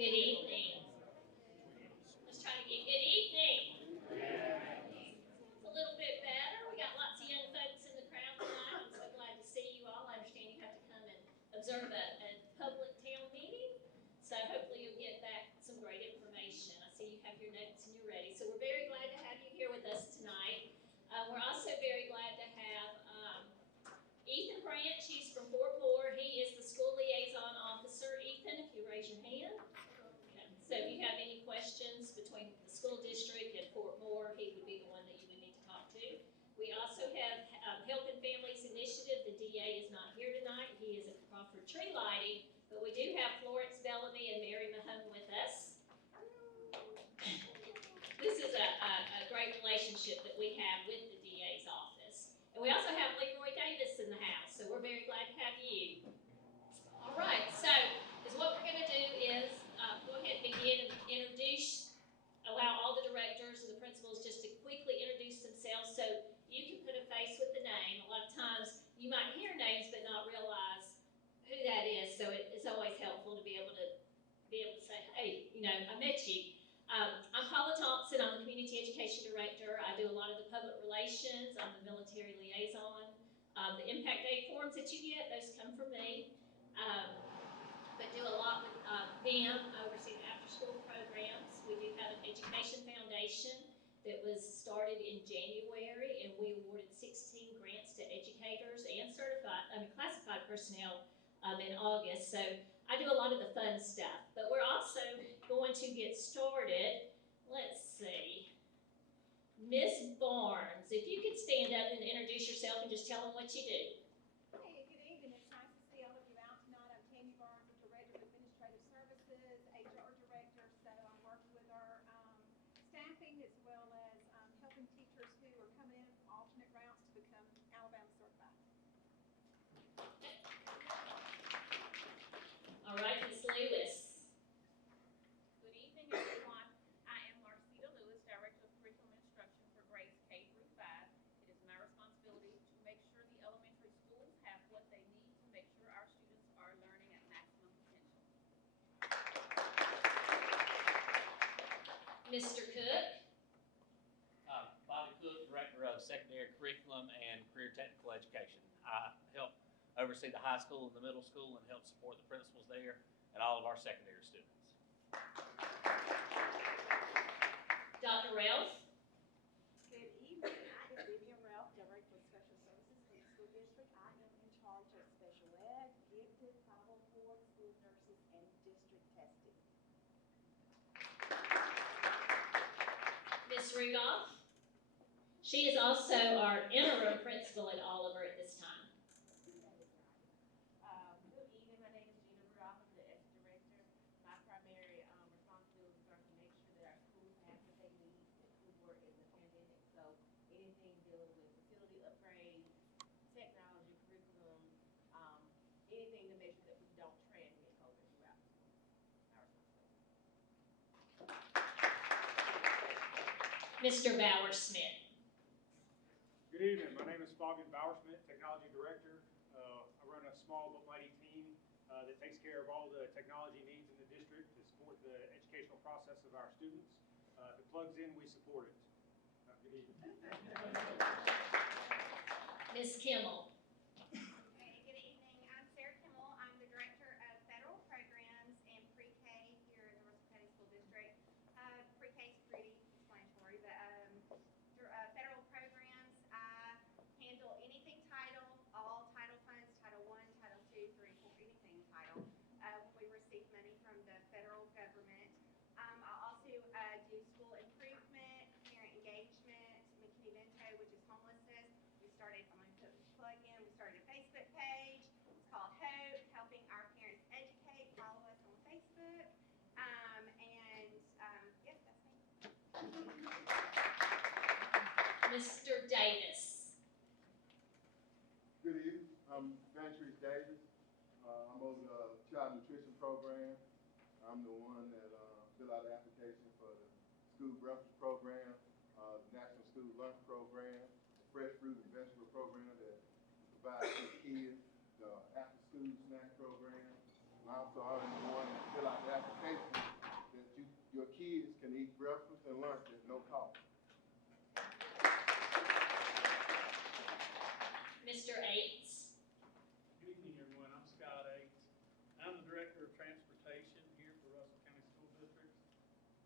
Good evening. Let's try to get good evening. It's a little bit better. We got lots of young folks in the crowd tonight. I'm so glad to see you all. I understand you have to come and observe a public town meeting. So hopefully you'll get back some great information. I see you have your notes and you're ready. So we're very glad to have you here with us tonight. We're also very glad to have Ethan Branch. He's from Fort Moore. He is the school liaison officer. Ethan, if you raise your hand. Okay. So if you have any questions between the school district and Fort Moore, he would be the one that you would need to talk to. We also have Helping Families Initiative. The DA is not here tonight. He is at Crawford Tree Lighting. But we do have Florence Bellamy and Mary Mahone with us. This is a great relationship that we have with the DA's office. And we also have Leroy Davis in the house, so we're very glad to have you. All right, so what we're going to do is go ahead and begin and allow all the directors and the principals just to quickly introduce themselves so you can put a face with the name. A lot of times you might hear names but not realize who that is, so it's always helpful to be able to say, hey, I met you. I'm Paula Thompson. I'm the Community Education Director. I do a lot of the public relations. I'm the military liaison. The Impact Day forms that you get, those come from me. But do a lot with them. I oversee the after-school programs. We do have an education foundation that was started in January, and we awarded 16 grants to educators and classified personnel in August. So I do a lot of the fun stuff, but we're also going to get started. Let's see. Miss Barnes, if you could stand up and introduce yourself and just tell them what you do. Hey, good evening. It's nice to see all of you out tonight. I'm Tammy Barnes, the Director of Administrative Services, HR Director, so I'm working with our staffing as well as helping teachers who are coming in from alternate routes to become Alabama certified. All right, Ms. Lewis. Good evening, everyone. I am Marcita Lewis, Director of Curriculum and Instruction for grades K through 5. It is my responsibility to make sure the elementary schools have what they need to make sure our students are learning at maximum potential. Mr. Cook. Bobby Cook, Director of Secondary Curriculum and Career Technical Education. I help oversee the high school and the middle school and help support the principals there and all of our secondary students. Dr. Ralph. Good evening. I am Vivian Ralph, Director of Special Services for the school district. I am in charge of special ed, gifted, 504, school nurses, and district testing. Ms. Rudolph. She is also our interim principal at Oliver at this time. Good evening. My name is Gina Rudolph. I'm the S Director. My primary responsibilities are to make sure that our schools have what they need for in the pandemic. So anything dealing with facility upgrades, technology, curriculum, anything to make sure that we don't transmit COVID throughout our responsibility. Mr. Bauer-Smith. Good evening. My name is Fabian Bauer-Smith, Technology Director. I run a small but mighty team that takes care of all the technology needs in the district to support the educational process of our students. If it plugs in, we support it. Good evening. Ms. Kimmel. Hey, good evening. I'm Sarah Kimmel. I'm the Director of Federal Programs and Pre-K here in the Russell County School District. Pre-K is pretty explanatory, but federal programs, I handle anything title, all title funds, Title I, Title II, III, IV, anything title, when we receive money from the federal government. I also do school improvement, parent engagement, McKinney-Vento, which is homelessness. I'm going to put this plug in, we started a Facebook page. It's called HOPE, Helping Our Parents Educate. Follow us on Facebook. Yes, that's me. Mr. Davis. Good evening. I'm Ventures Davis. I'm over the Child Nutrition Program. I'm the one that fill out the application for the School Breakfast Program, the National School Lunch Program, the Fresh Fruit and Vegetable Program that provides to kids, the After School Snack Program. And also, I'm the one that fill out the application breakfast and lunch at no cost. Mr. Ates. Good evening, everyone. I'm Scott Ates. I'm the Director of Transportation here for Russell County School District,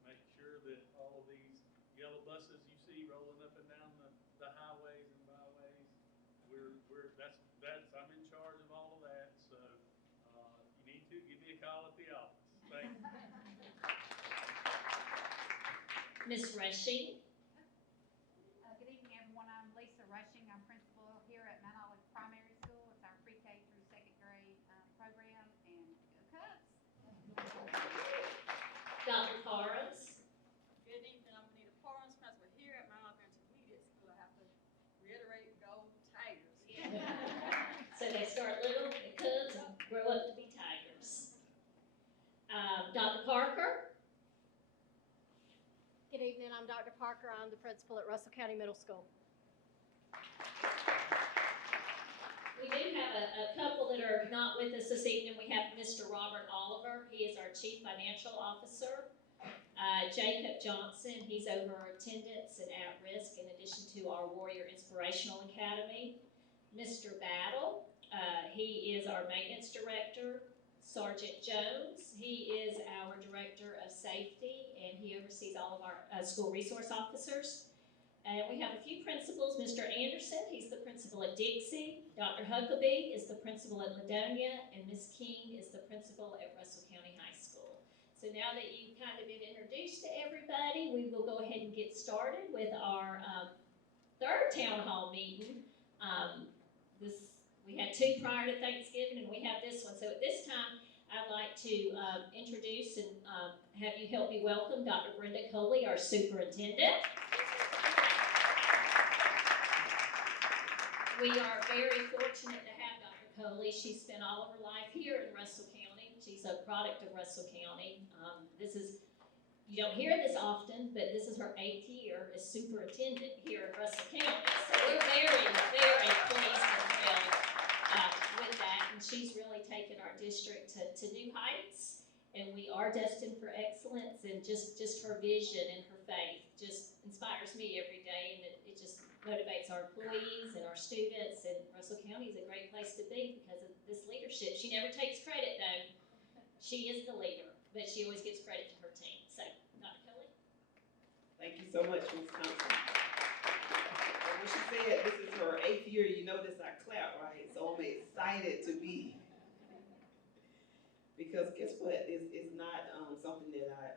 making sure that all of these yellow buses you see rolling up and down the highways and byways, I'm in charge of all of that. So, if you need to, give me a call at the office. Thank you. Ms. Rushing. Good evening, everyone. I'm Lisa Rushing. I'm principal here at Mount Olive Primary School. It's our pre-K through second grade program, and go Cubs. Dr. Torrance. Good evening, I'm Anita Torrance, principal here at Mount Olive Intermediate School. I have to reiterate, go Tigers. So they start little, the Cubs grow up to be Tigers. Dr. Parker. Good evening, I'm Dr. Parker. I'm the principal at Russell County Middle School. We do have a couple that are not with us this evening. We have Mr. Robert Oliver. He is our Chief Financial Officer. Jacob Johnson, he's over attendance and at-risk in addition to our Warrior Inspirational Academy. Mr. Battle, he is our Maintenance Director. Sergeant Jones, he is our Director of Safety, and he oversees all of our school resource officers. And we have a few principals. Mr. Anderson, he's the principal at Dixie. Dr. Huckabee is the principal at Ladonia, and Ms. King is the principal at Russell County High School. So now that you've kind of been introduced to everybody, we will go ahead and get started with our third town hall meeting. We had two prior to Thanksgiving, and we have this one. So at this time, I'd like to introduce and have you help me welcome Dr. Brenda Coley, our superintendent. We are very fortunate to have Dr. Coley. She spent all of her life here in Russell County. She's a product of Russell County. You don't hear this often, but this is her 8th year as superintendent here in Russell County. So we're very, very pleased and thrilled with that. And she's really taken our district to new heights. And we are destined for excellence, and just her vision and her faith just inspires me every day, and it just motivates our employees and our students, and Russell County is a great place to be because of this leadership. She never takes credit though. She is the leader, but she always gives credit to her team. So, Dr. Kelly. Thank you so much, Ms. Thompson. When she said this is her 8th year, you notice I clap, right? So I'm excited to be, because guess what? It's not something that I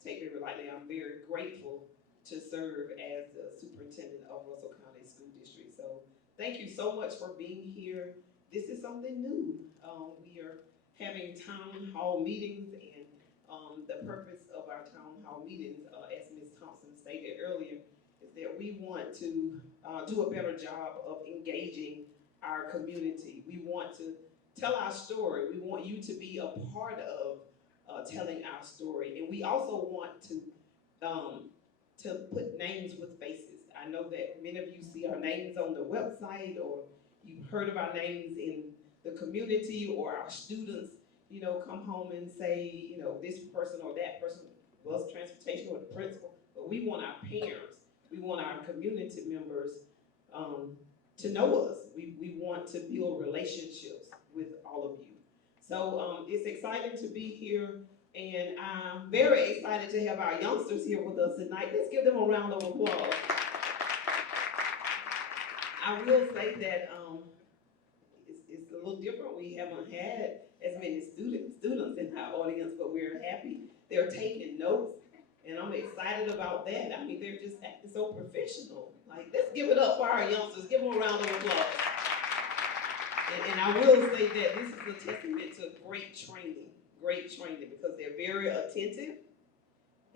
take very lightly. I'm very grateful to serve as the superintendent of Russell County School District. So thank you so much for being here. This is something new. We are having town hall meetings, and the purpose of our town hall meetings, as Ms. Thompson stated earlier, is that we want to do a better job of engaging our community. We want to tell our story. We want you to be a part of telling our story, and we also want to put names with faces. I know that many of you see our names on the website, or you've heard of our names in the community, or our students, come home and say, this person or that person was transportation or the principal. But we want our parents, we want our community members to know us. We want to build relationships with all of you. So it's exciting to be here, and I'm very excited to have our youngsters here with us tonight. Let's give them a round of applause. I will say that it's a little different. We haven't had as many students in our audience, but we're happy they're taking notes, and I'm excited about that. I mean, they're just acting so professional. Like, let's give it up for our youngsters. Give them a round of applause. And I will say that this is a testament to great training, because they're very attentive,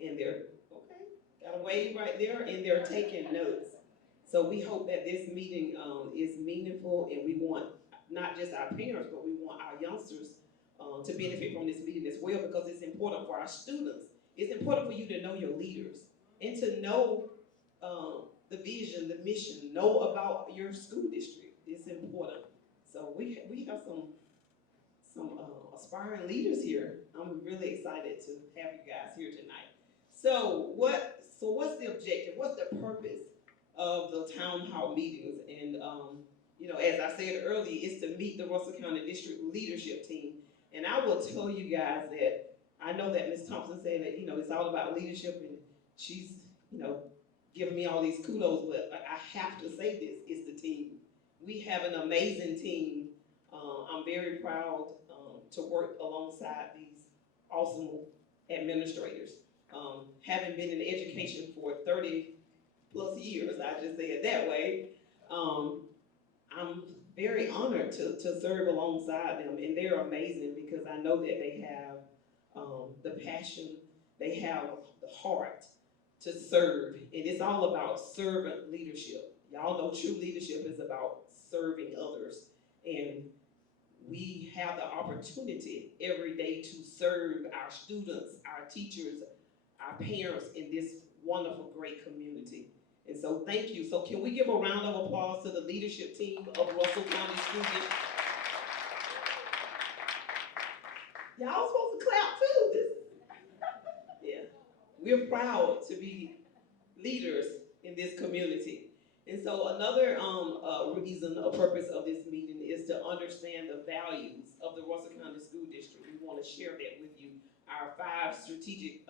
and they're, okay, got a wave right there, and they're taking notes. So we hope that this meeting is meaningful, and we want not just our parents, but we want our youngsters to benefit from this meeting as well, because it's important for our students. It's important for you to know your leaders and to know the vision, the mission, know about your school district. It's important. So we have some aspiring leaders here. I'm really excited to have you guys here tonight. So what's the objective? What's the purpose of the town hall meetings? And as I said earlier, it's to meet the Russell County District leadership team. And I will tell you guys that I know that Ms. Thompson said that, it's all about leadership, and she's, giving me all these kudos, but I have to say this, it's the team. We have an amazing team. I'm very proud to work alongside these awesome administrators. Having been in education for 30 plus years, I just say it that way, I'm very honored to serve alongside them, and they're amazing because I know that they have the passion, they have the heart to serve, and it's all about servant leadership. Y'all know true leadership is about serving others, and we have the opportunity every day to serve our students, our teachers, our parents in this wonderful, great community. And so thank you. So can we give a round of applause to the leadership team of Russell County School District? Y'all supposed to clap too. Yeah. We're proud to be leaders in this community. And so another reason, a purpose of this meeting is to understand the values of the Russell County School District. We want to share that with you. Our 5 strategic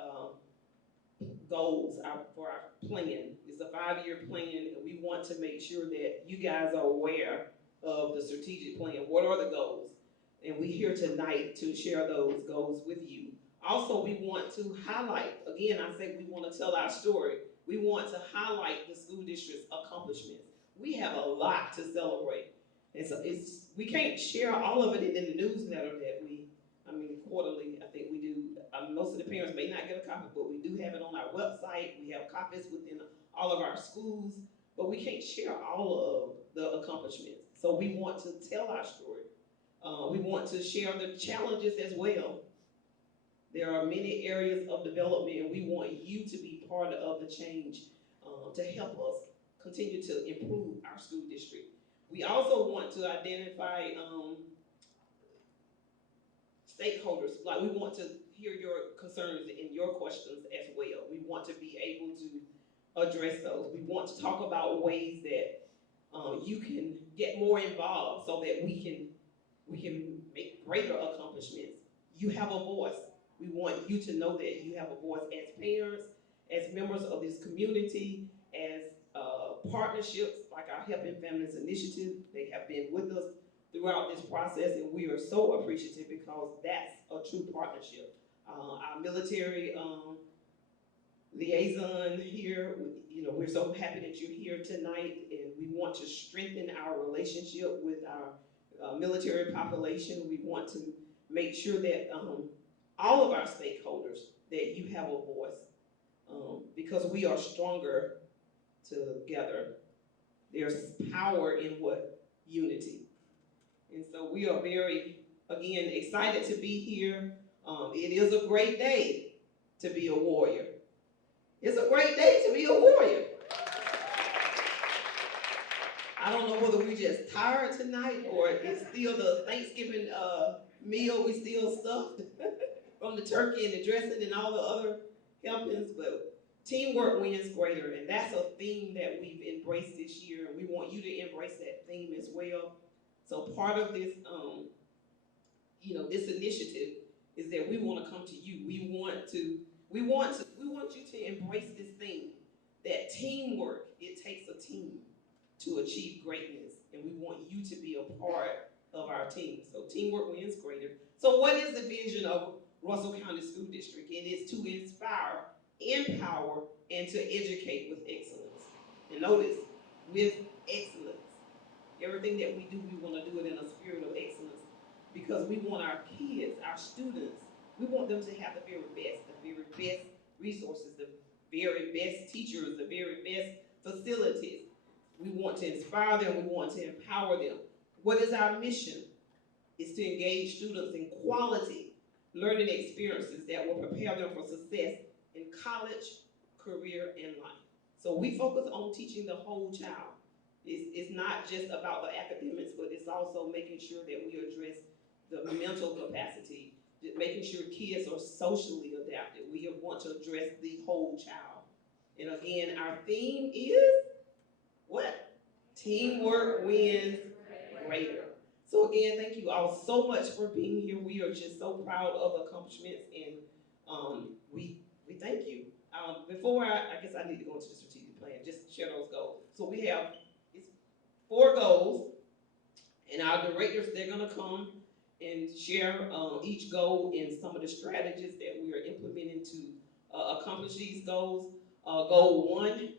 goals for our plan. It's a 5-year plan, and we want to make sure that you guys are aware of the strategic plan. What are the goals? And we're here tonight to share those goals with you. Also, we want to highlight, again, I say we want to tell our story. We want to highlight the school district's accomplishments. We have a lot to celebrate. And so we can't share all of it in the newsletter that quarterly, I think we do. Most of the parents may not get a copy, but we do have it on our website. We have copies within all of our schools, but we can't share all of the accomplishments. So we want to tell our story. We want to share the challenges as well. There are many areas of development, and we want you to be part of the change to help us continue to improve our school district. We also want to identify stakeholders. Like, we want to hear your concerns and your questions as well. We want to be able to address those. We want to talk about ways that you can get more involved so that we can make greater accomplishments. You have a voice. We want you to know that you have a voice as parents, as members of this community, as partnerships like our Helping Families Initiative. They have been with us throughout this process, and we are so appreciative because that's a true partnership. Our military liaison here, we're so happy that you're here tonight, and we want to strengthen our relationship with our military population. We want to make sure that all of our stakeholders, that you have a voice, because we are stronger together. There's power in what? Unity. And so we are very, again, excited to be here. It is a great day to be a warrior. It's a great day to be a warrior. I don't know whether we're just tired tonight or it's still the Thanksgiving meal. We still stuffed from the turkey and the dressing and all the other helpings, but teamwork wins greater, and that's a theme that we've embraced this year, and we want you to embrace that theme as well. So part of this, this initiative is that we want to come to you. We want you to embrace this theme, that teamwork, it takes a team to achieve greatness, and we want you to be a part of our team. So teamwork wins greater. So what is the vision of Russell County School District? It is to inspire, empower, and to educate with excellence. And notice, with excellence. Everything that we do, we want to do it in a spirit of excellence because we want our kids, our students, we want them to have the very best resources, the very best teachers, the very best facilities. We want to inspire them, we want to empower them. What is our mission? It's to engage students in quality learning experiences that will prepare them for success in college, career, and life. So we focus on teaching the whole child. It's not just about the academics, but it's also making sure that we address the mental capacity making sure kids are socially adapted. We want to address the whole child. And again, our theme is what? Teamwork wins greater. So again, thank you all so much for being here. We are just so proud of the accomplishments, and we thank you. Before I guess I need to go into the strategic plan, just to share those goals. So we have it's 4 goals, and our directors, they're gonna come and share each goal and some of the strategies that we are implementing to accomplish these goals. Goal 1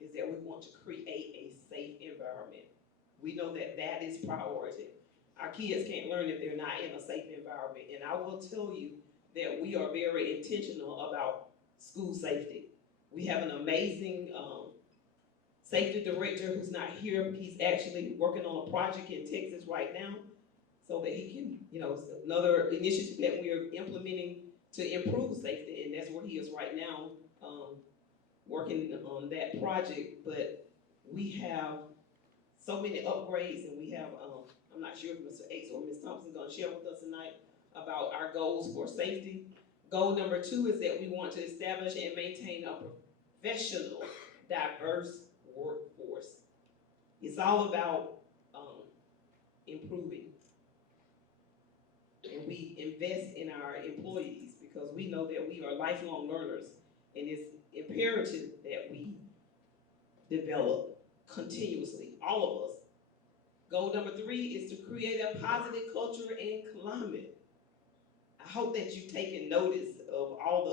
is that we want to create a safe environment. We know that that is priority. Our kids can't learn if they're not in a safe environment. And I will tell you that we are very intentional about school safety. We have an amazing safety director who's not here. He's actually working on a project in Texas right now so that he can, it's another initiative that we are implementing to improve safety, and that's where he is right now, working on that project. But we have so many upgrades, and we have, I'm not sure if Mr. Ace or Ms. Thompson is going to share with us tonight about our goals for safety. Goal number 2 is that we want to establish and maintain a professional, diverse workforce. It's all about improving. And we invest in our employees because we know that we are lifelong learners, and it's imperative that we develop continuously, all of us. Goal number 3 is to create a positive culture and climate. I hope that you've taken notice of all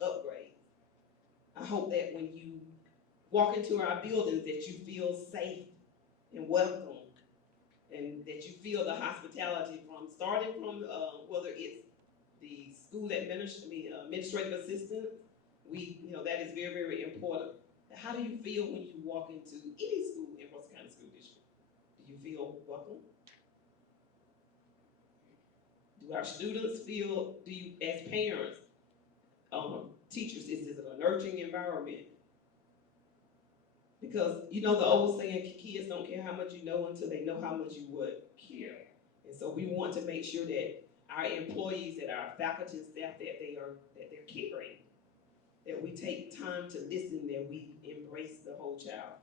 the upgrades. I hope that when you walk into our buildings that you feel safe and welcome, and that you feel the hospitality starting from whether it's the school administrative assistant. That is very, very important. How do you feel when you walk into any school in Russell County School District? Do you feel welcome? Do our students feel, as parents, teachers, is this a nurturing environment? Because the old saying, kids don't care how much you know until they know how much you would care. And so we want to make sure that our employees, that our faculty and staff, that they're caring, that we take time to listen, that we embrace the whole child.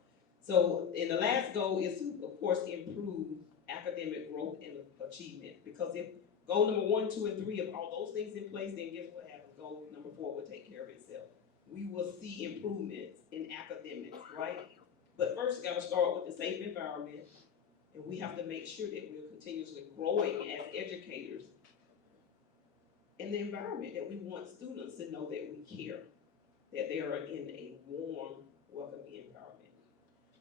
So, and the last goal is to, of course, improve academic growth and achievement. Because if goal number 1, 2, and 3, if all those things in place, then guess what happens? Goal number 4 will take care of itself. We will see improvements in academics, right? But first, we got to start with the safe environment, and we have to make sure that we're continuously growing as educators in the environment, that we want students to know that we care, that they are in a warm, welcoming environment.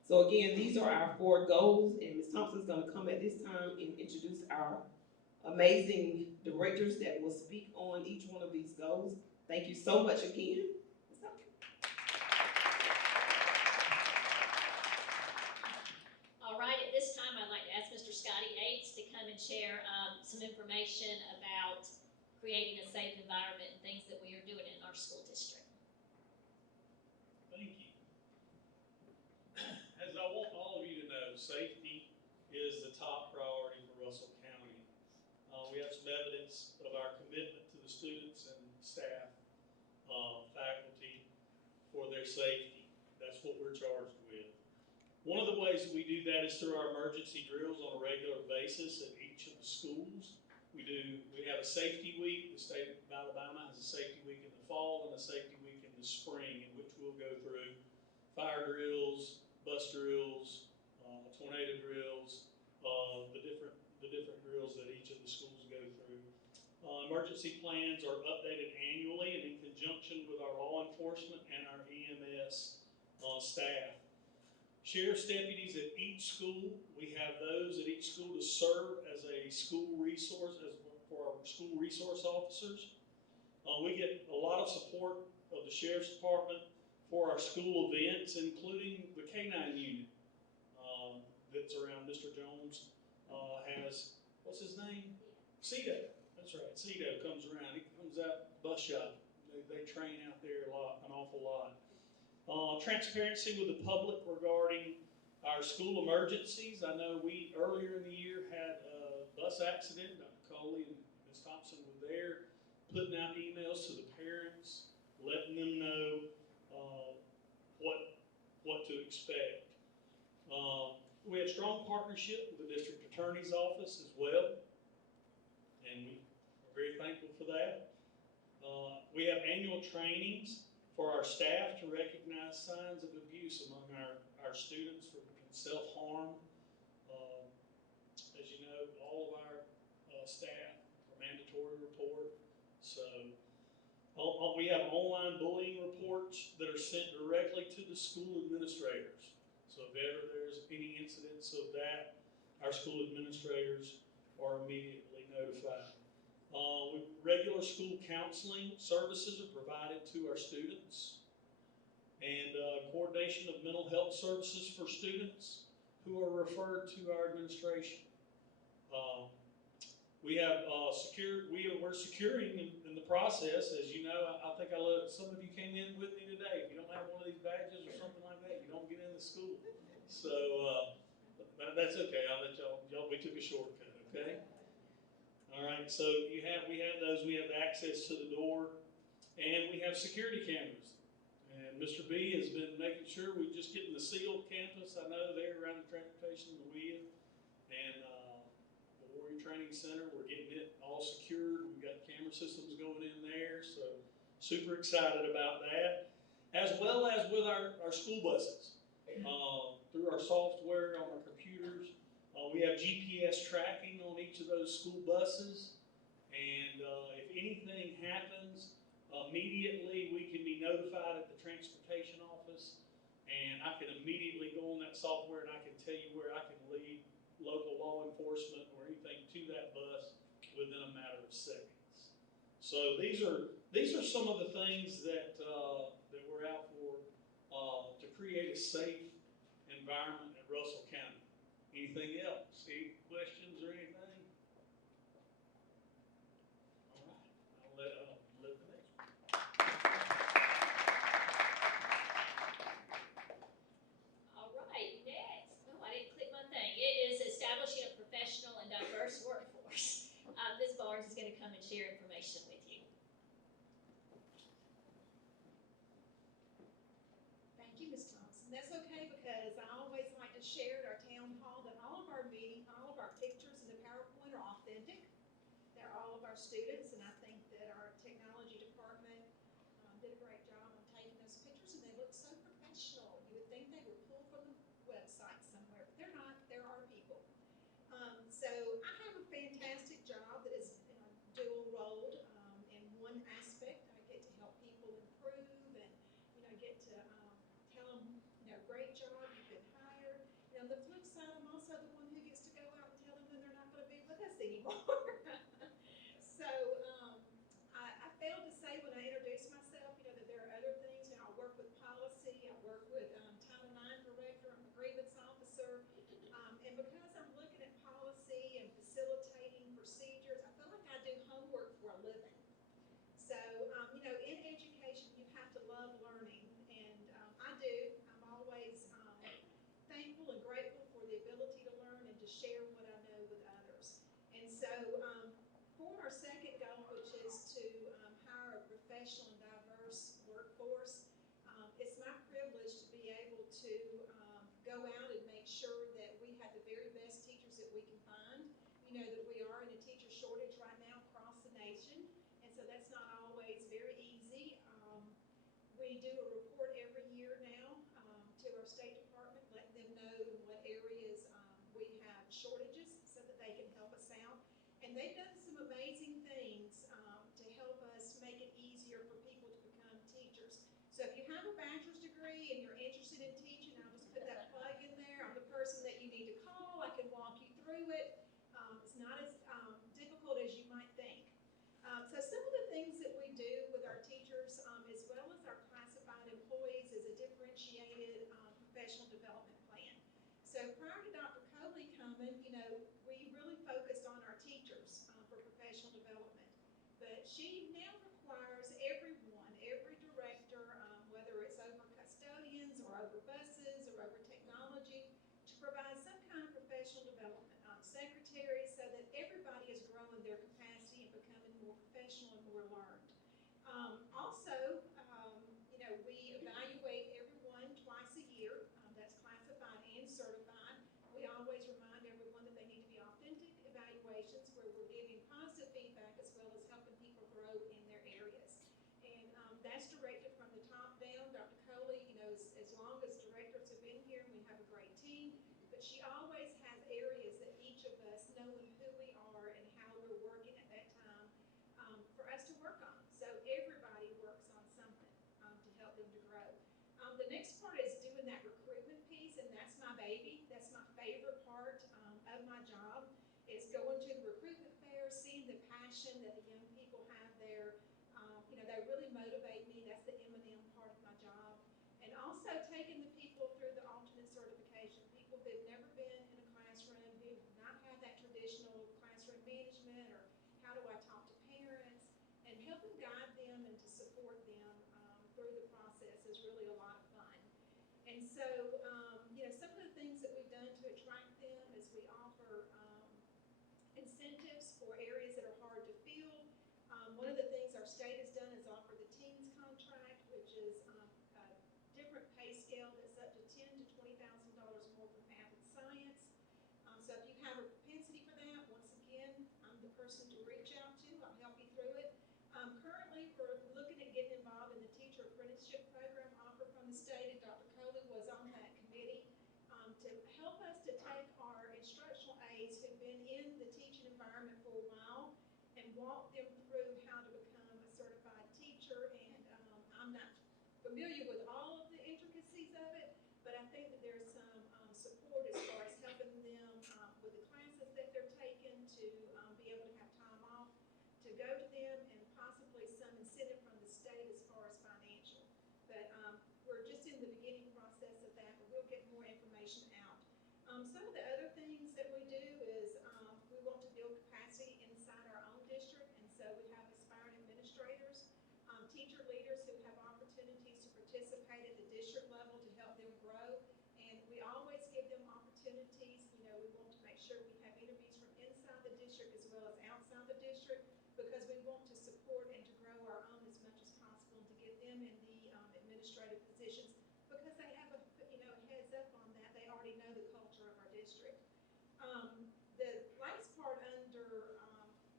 So again, these are our 4 goals, and Ms. Thompson's going to come at this time and introduce our amazing directors that will speak on each one of these goals. Thank you so much again. All right, at this time, I'd like to ask Mr. Scotty Yates to come and share some information about creating a safe environment and things that we are doing in our school district. Thank you. As I want all of you to know, safety is the top priority for Russell County. We have some evidence of our commitment to the students and staff, faculty, for their safety. That's what we're charged with. One of the ways that we do that is through our emergency drills on a regular basis at each of the schools. We have a safety week. The state of Alabama has a safety week in the fall and a safety week in the spring, in which we'll go through fire drills, bus drills, tornado drills, the different drills that each of the schools go through. Emergency plans are updated annually and in conjunction with our law enforcement and our EMS staff. Sheriff's deputies at each school, we have those at each school to serve as a school resource, for our school resource officers. We get a lot of support of the Sheriff's Department for our school events, including the K-9 unit that's around Mr. Jones has, what's his name? Cito. That's right, Cito comes around. He comes out bus shop. They train out there an awful lot. Transparency with the public regarding our school emergencies. I know we earlier in the year had a bus accident. Dr. Coley and Ms. Thompson was there, putting out emails to the parents, letting them know, what to expect. We have strong partnership with the district attorney's office as well, and we are very thankful for that. We have annual trainings for our staff to recognize signs of abuse among our students for self-harm. As you know, all of our staff are mandatory report. So we have online bullying reports that are sent directly to the school administrators. So if ever there's any incidents of that, our school administrators are immediately notified. Regular school counseling services are provided to our students, and coordination of mental health services for students who are referred to our administration. We're securing in the process, as you know. I think some of you came in with me today. If you don't have one of these badges or something like that, you don't get into school. So that's okay. I'll let y'all. We took a shortcut. Okay. All right. So we have those. We have access to the door, and we have security cameras. And Mr. B has been making sure we're just getting the sealed campus. I know they're around the transportation and the WIA, and the Warrior Training Center. We're getting it all secured. We've got camera systems going in there, so super excited about that. As well as with our school buses. Through our software on our computers, we have GPS tracking on each of those school buses, and if anything happens, immediately we can be notified at the transportation office, and I can immediately go on that software and I can tell you where I can lead local law enforcement or anything to that bus within a matter of seconds. So these are some of the things that we're out for to create a safe environment at Russell County. Anything else? Any questions or anything? All right, I'll let the next one. All right, next. Oh, I didn't click my thing. It is establishing a professional and diverse workforce. Ms. Barnes is going to come and share information with you. Thank you, Ms. Thompson. That's okay, because I always like to share at our town hall that all of our pictures in the PowerPoint are authentic. They're all of our students, and I think that our technology department did a great job on taking those pictures, and they look so professional. You would think they were pulled from the website somewhere, but they're not. They're our people. So I have a fantastic job that is dual-rolled. In one aspect, I get to help people improve and get to tell them, great job, you've been hired. And on the flip side, I'm also the one who gets to go out and tell them when they're not going to be with us anymore. So I failed to say when I introduced myself, that there are other things. I work with policy, I work with Title IX director, I'm a grievance officer. And because I'm looking at policy and facilitating procedures, I feel like I do homework for a living. So, in education, you have to love learning, and I do. I'm always thankful and grateful for the ability to learn and to share what I know with others. And so, for our second goal, which is to hire a professional and diverse workforce, it's my privilege to be able to go out and make sure that we have the very best teachers that we can find. You know that we are in a teacher shortage right now across the nation, and so that's not always very easy. We do a report every year now to our State Department, letting them know in what areas we have shortages so that they can help us out. And they've done some amazing things to help us make it easier for people to become teachers. So if you have a bachelor's degree and you're interested in teaching, I'll just put that plug in there. I'm the person that you need to call. I can walk you through it. It's not as difficult as you might think. So some of the things that we do with our teachers, as well as our classified employees, is a differentiated professional development plan. So prior to Dr. Coley coming, we really focused on our teachers for professional development. But she now requires everyone, every director, whether it's over custodians or over buses or over technology, to provide some kind of professional development. Secretaries, so that everybody is growing their capacity and professional and more learned. Also, we evaluate everyone twice a year. That's classified and certified. We always remind everyone that they need to be authentic evaluations where we're giving positive feedback as well as helping people grow in their areas. And that's directed from the top down. Dr. Coley, as long as directors have been here, we have a great team, but she always has areas that each of us, knowing who we are and how we're working at that time, for us to work on. So everybody works on something to help them to grow. The next part is doing that recruitment piece, and that's my baby. That's my favorite part of my job, is going to the recruitment fair, seeing the passion that the young people have there. They really motivate me. That's the M&M part of my job. And also taking the people through the alternate certification, people who've never been in a classroom, who've not had that traditional classroom management, or how do I talk to parents, and helping guide them and to support them through the process is really a lot of fun. And so, some of the things that we've done to attract them is we offer incentives for areas that are hard to fill. One of the things our state has done is offer the teens contract, which is a different pay scale that's up to $10,000 to $20,000 more for math and science. So if you have a propensity for that, once again, I'm the person to reach out to. I'll help you through it. Currently, we're looking at getting involved in the teacher apprenticeship program offered from the state, and Dr. Coley was on that committee to help us to take our instructional aides who've been in the teaching environment for a while and walk them through how to become a certified teacher. And I'm not familiar with all of the intricacies of it, but I think that there's some support as far as helping them with the classes that they're taking to be able to have time off to go to them, and possibly some incentive from the state as far as financial. But we're just in the beginning process of that, but we'll get more information out. Some of the other things that we do is we want to build capacity inside our own district, and so we have aspiring administrators, teacher leaders who have opportunities to participate at the district level to help them grow, and we always give them opportunities. We want to make sure we have interviews from inside the district as well as outside the district, because we want to support and to grow our own as much as possible, and to get them in the administrative positions, because they have a heads up on that. They already know the culture of our district. The last part under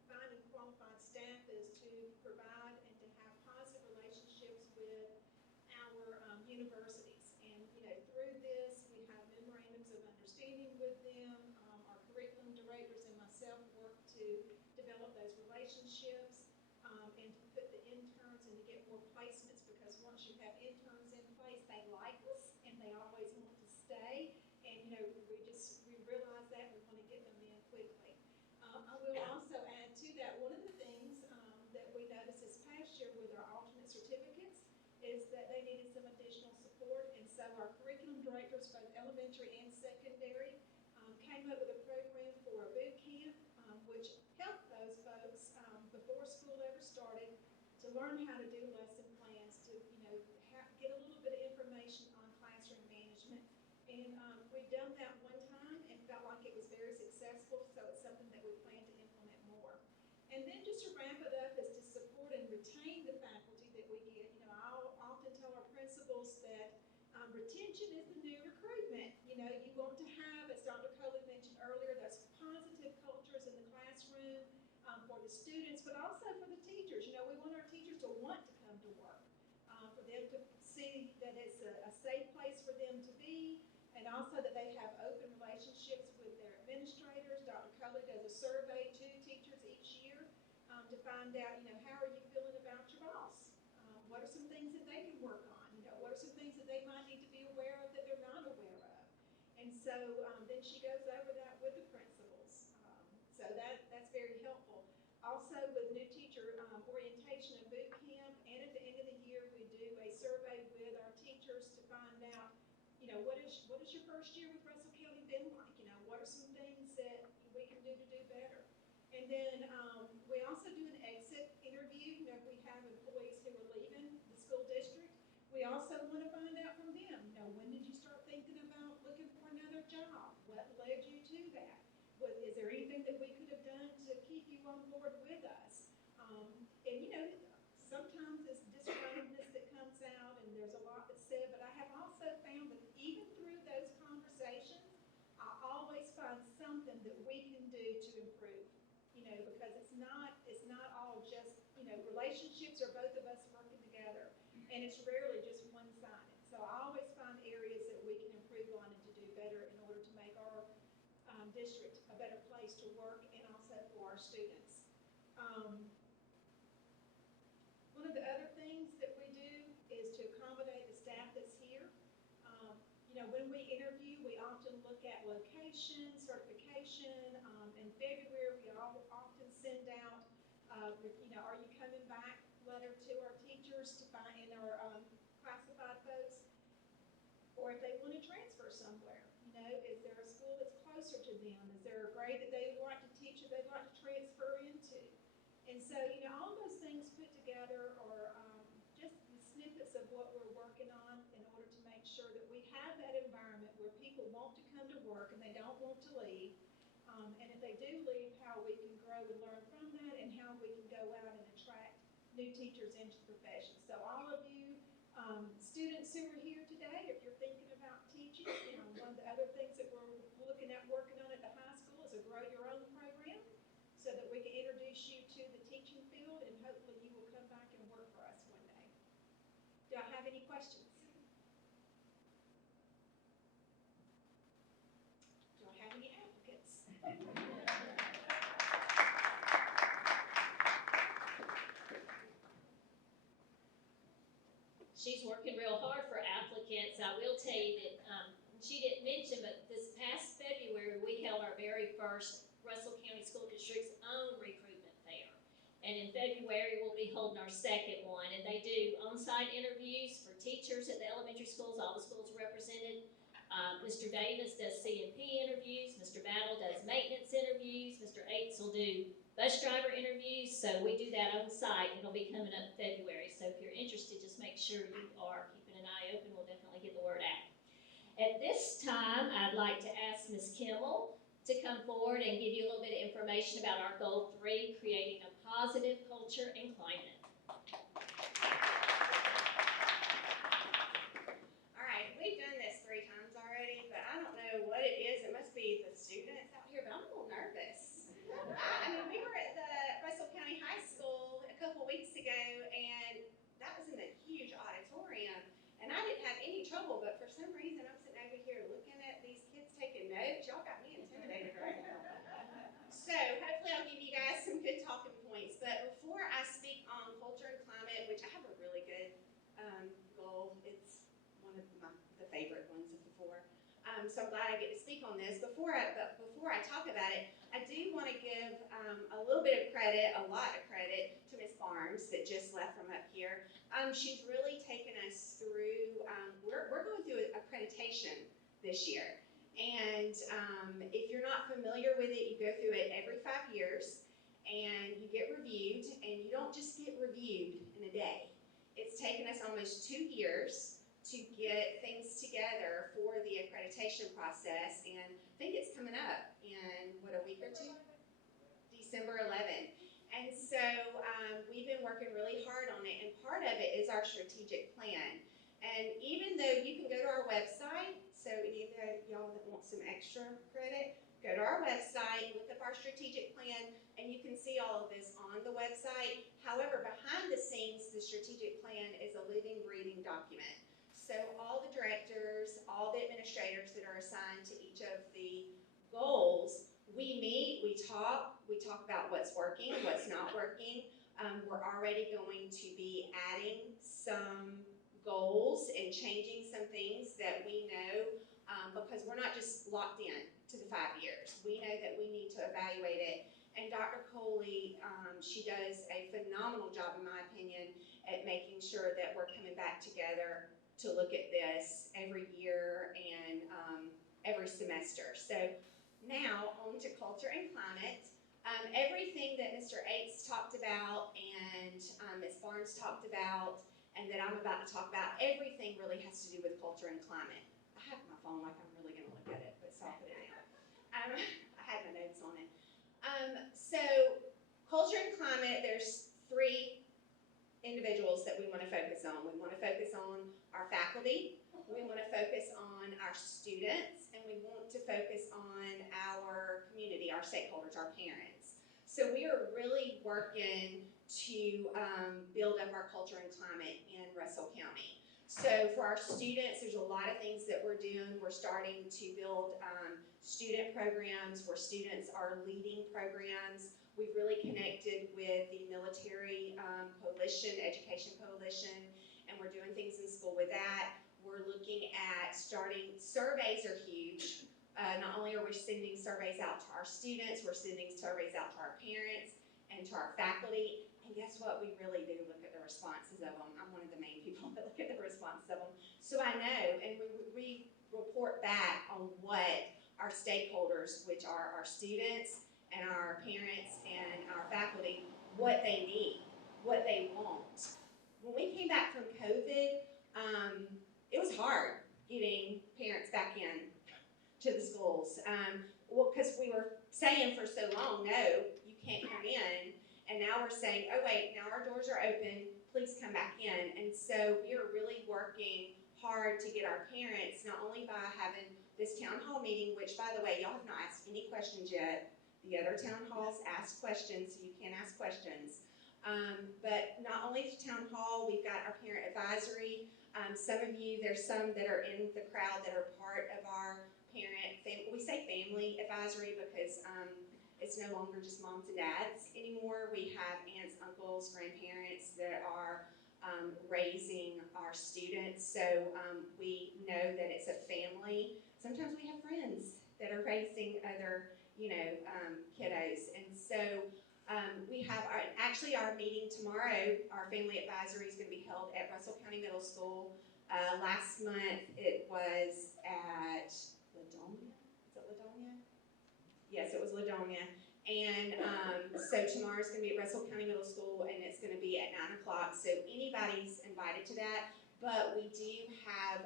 finding qualified staff is to provide and to have positive relationships with our universities. And through this, we have memorandums of understanding with them. Our curriculum directors and myself work to develop those relationships and to put the interns and to get more placements, because once you have interns in place, they like us and they always want to stay. And we realize that we want to get them in quickly. I will also add to that, one of the things that we noticed this past year with our alternate certificates is that they needed some additional support, and so our curriculum directors, both elementary and secondary, came up with a program for a boot camp, which helped those folks before school ever started to learn how to do lesson plans, to get a little bit of information on classroom management. And we've done that one time and felt like it was very successful, so it's something that we plan to implement more. And then just to wrap it up is to support and retain the faculty that we get. I'll often tell our principals that retention is the new recruitment. You want to have, as Dr. Coley mentioned earlier, those positive cultures in the classroom for the students, but also for the teachers. We want our teachers to want to come to work, for them to see that it's a safe place for them to be, and also that they have open relationships with their administrators. Dr. Coley does a survey to teachers each year to find out, how are you feeling about your boss? What are some things that they can work on? What are some things that they might need to be aware of that they're not aware of? And so then she goes over that with the principals. So that's very helpful. Also, with new teacher orientation and boot camp, and at the end of the year, we do a survey with our teachers to find out, what is your first year with Russell County been like? What are some things that we can do to do better? And then we also do an exit interview. If we have employees who are leaving the school district, we also want to find out from them, when did you start thinking about looking for another job? What led you to that? Is there anything that we could have done to keep you on board with us? it's not all just, relationships are both of us working together, and it's rarely just one-sided. So I always find areas that we can improve on and to do better in order to make our district a better place to work and also for our students. One of the other things that we do is to accommodate the staff that's here. When we interview, we often look at location, certification. In February, we often send out, are you coming back letter to our teachers to find in our classified folks, or if they want to transfer somewhere. Is there a school that's closer to them? Is there a grade that they would like to teach or they'd like to transfer into? And so, all those things put together are just the snippets of what we're working on in order to make sure that we have that environment where people want to come to work and they don't want to leave. And if they do leave, how we can grow and learn from that, and how we can go out and attract new teachers into the profession. So all of you students who are here today, if you're thinking about teaching, one of the other things that we're looking at working on at the high school is a Grow Your Own program, so that we can introduce you to the teaching field, and hopefully you will come back and work for us one day. Do I have any questions? Do I have any applicants? She's working real hard for applicants. I will tell you that she didn't mention, but this past February, we held our very first Russell County School District's own recruitment fair. And in February, we'll be holding our second one. And they do on-site interviews for teachers at the elementary schools. All the schools are represented. Mr. Davis does C&P interviews. Mr. Battle does maintenance interviews. Mr. Ates will do bus driver interviews. So we do that on site. It'll be coming up in February. So if you're interested, just make sure you are keeping an eye open. We'll definitely get the word out. At this time, I'd like to ask Ms. Kimmel to come forward and give you a little bit of information about our Goal 3, creating a positive culture and climate. All right, we've done this 3 times already, but I don't know what it is. It must be the students out here, but I'm a little nervous. We were at the Russell County High School a couple weeks ago, and that was in a huge auditorium, and I didn't have any trouble, but for some reason, I'm sitting over here looking at these kids taking notes. Y'all got me intimidated right now. So hopefully I'll give you guys some good talking points, but before I speak on culture and climate, which I have a really good goal, it's one of the favorite ones of the 4. So I'm glad I get to speak on this. But before I talk about it, I do want to give a little bit of credit, a lot of credit, to Ms. Barnes that just left from up here. She's really taken us through, we're going through accreditation this year. And if you're not familiar with it, you go through it every 5 years, and you get reviewed, and you don't just get reviewed in a day. It's taken us almost 2 years to get things together for the accreditation process, and I think it's coming up in, a week or 2? December 11th. And so we've been working really hard on it, and part of it is our strategic plan. And even though you can go to our website, so any of y'all that want some extra credit, go to our website, look up our strategic plan, and you can see all of this on the website. However, behind the scenes, the strategic plan is a living, breathing document. So all the directors, all the administrators that are assigned to each of the goals, we meet, we talk about what's working, what's not working. We're already going to be adding some goals and changing some things that we know, because we're not just locked in to the 5 years. We know that we need to evaluate it. And Dr. Coley, she does a phenomenal job, in my opinion, at making sure that we're coming back together to look at this every year and every semester. So now on to culture and climate. Everything that Mr. Ates talked about and Ms. Barnes talked about and that I'm about to talk about, everything really has to do with culture and climate. I have my phone like I'm really going to look at it, but so I'll put it down. I had my notes on it. So culture and climate, there's 3 individuals that we want to focus on. We want to focus on our faculty, we want to focus on our students, and we want to focus on our community, our stakeholders, our parents. So we are really working to build up our culture and climate in Russell County. So for our students, there's a lot of things that we're doing. We're starting to build student programs where students are leading programs. We've really connected with the military coalition, education coalition, and we're doing things in school with that. We're looking at starting, surveys are huge. Not only are we sending surveys out to our students, we're sending surveys out to our parents and to our faculty. And guess what? We really do look at the responses of them. I'm one of the main people that look at the responses of them. So I know, and we report back on what our stakeholders, which are our students and our parents and our faculty, what they need, what they want. When we came back from COVID, it was hard getting parents back in to the schools. Well, because we were saying for so long, no, you can't come in. And now we're saying, oh wait, now our doors are open, please come back in. And so we are really working hard to get our parents, not only by having this town hall meeting, which by the way, y'all have not asked any questions yet. The other town halls ask questions, so you can ask questions. But not only the town hall, we've got our parent advisory. Some of you, there's some that are in the crowd that are part of our we say family advisory because it's no longer just moms and dads anymore. We have aunts, uncles, grandparents that are raising our students. So we know that it's a family. Sometimes we have friends that are raising other, kiddos. And so we have our meeting tomorrow. Our family advisory is going to be held at Russell County Middle School. Last month it was at Ladonia? Is it Ladonia? Yes, it was Ladonia. And so tomorrow's going to be at Russell County Middle School, and it's going to be at 9 o'clock. So anybody's invited to that. But we do have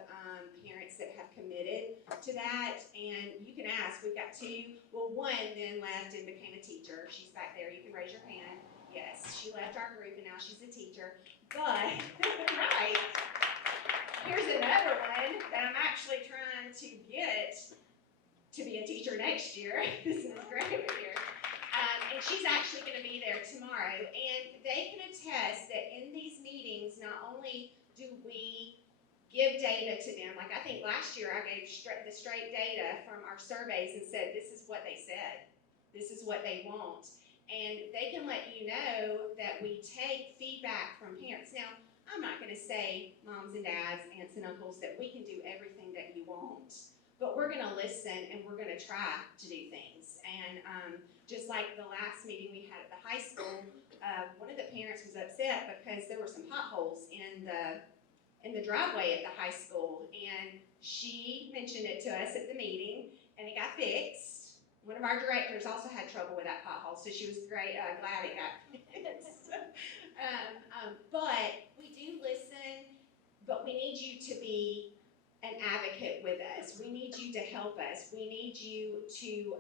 parents that have committed to that. And you can ask, we've got two. Well, one then left and became a teacher. She's back there. You can raise your hand. Yes, she left our group, and now she's a teacher. But, right. Here's another one that I'm actually trying to get to be a teacher next year. This is great here. And she's actually going to be there tomorrow. And they can attest that in these meetings, not only do we give data to them, like I think last year I gave the straight data from our surveys and said, this is what they said. This is what they want. And they can let you know that we take feedback from parents. Now, I'm not going to say, moms and dads, aunts and uncles, that we can do everything that you want. But we're going to listen and we're going to try to do things. And just like the last meeting we had at the high school, one of the parents was upset because there were some potholes in the driveway at the high school. And she mentioned it to us at the meeting, and it got fixed. One of our directors also had trouble with that pothole, so she was glad it got fixed. But we do listen, but we need you to be an advocate with us. We need you to help us. We need you to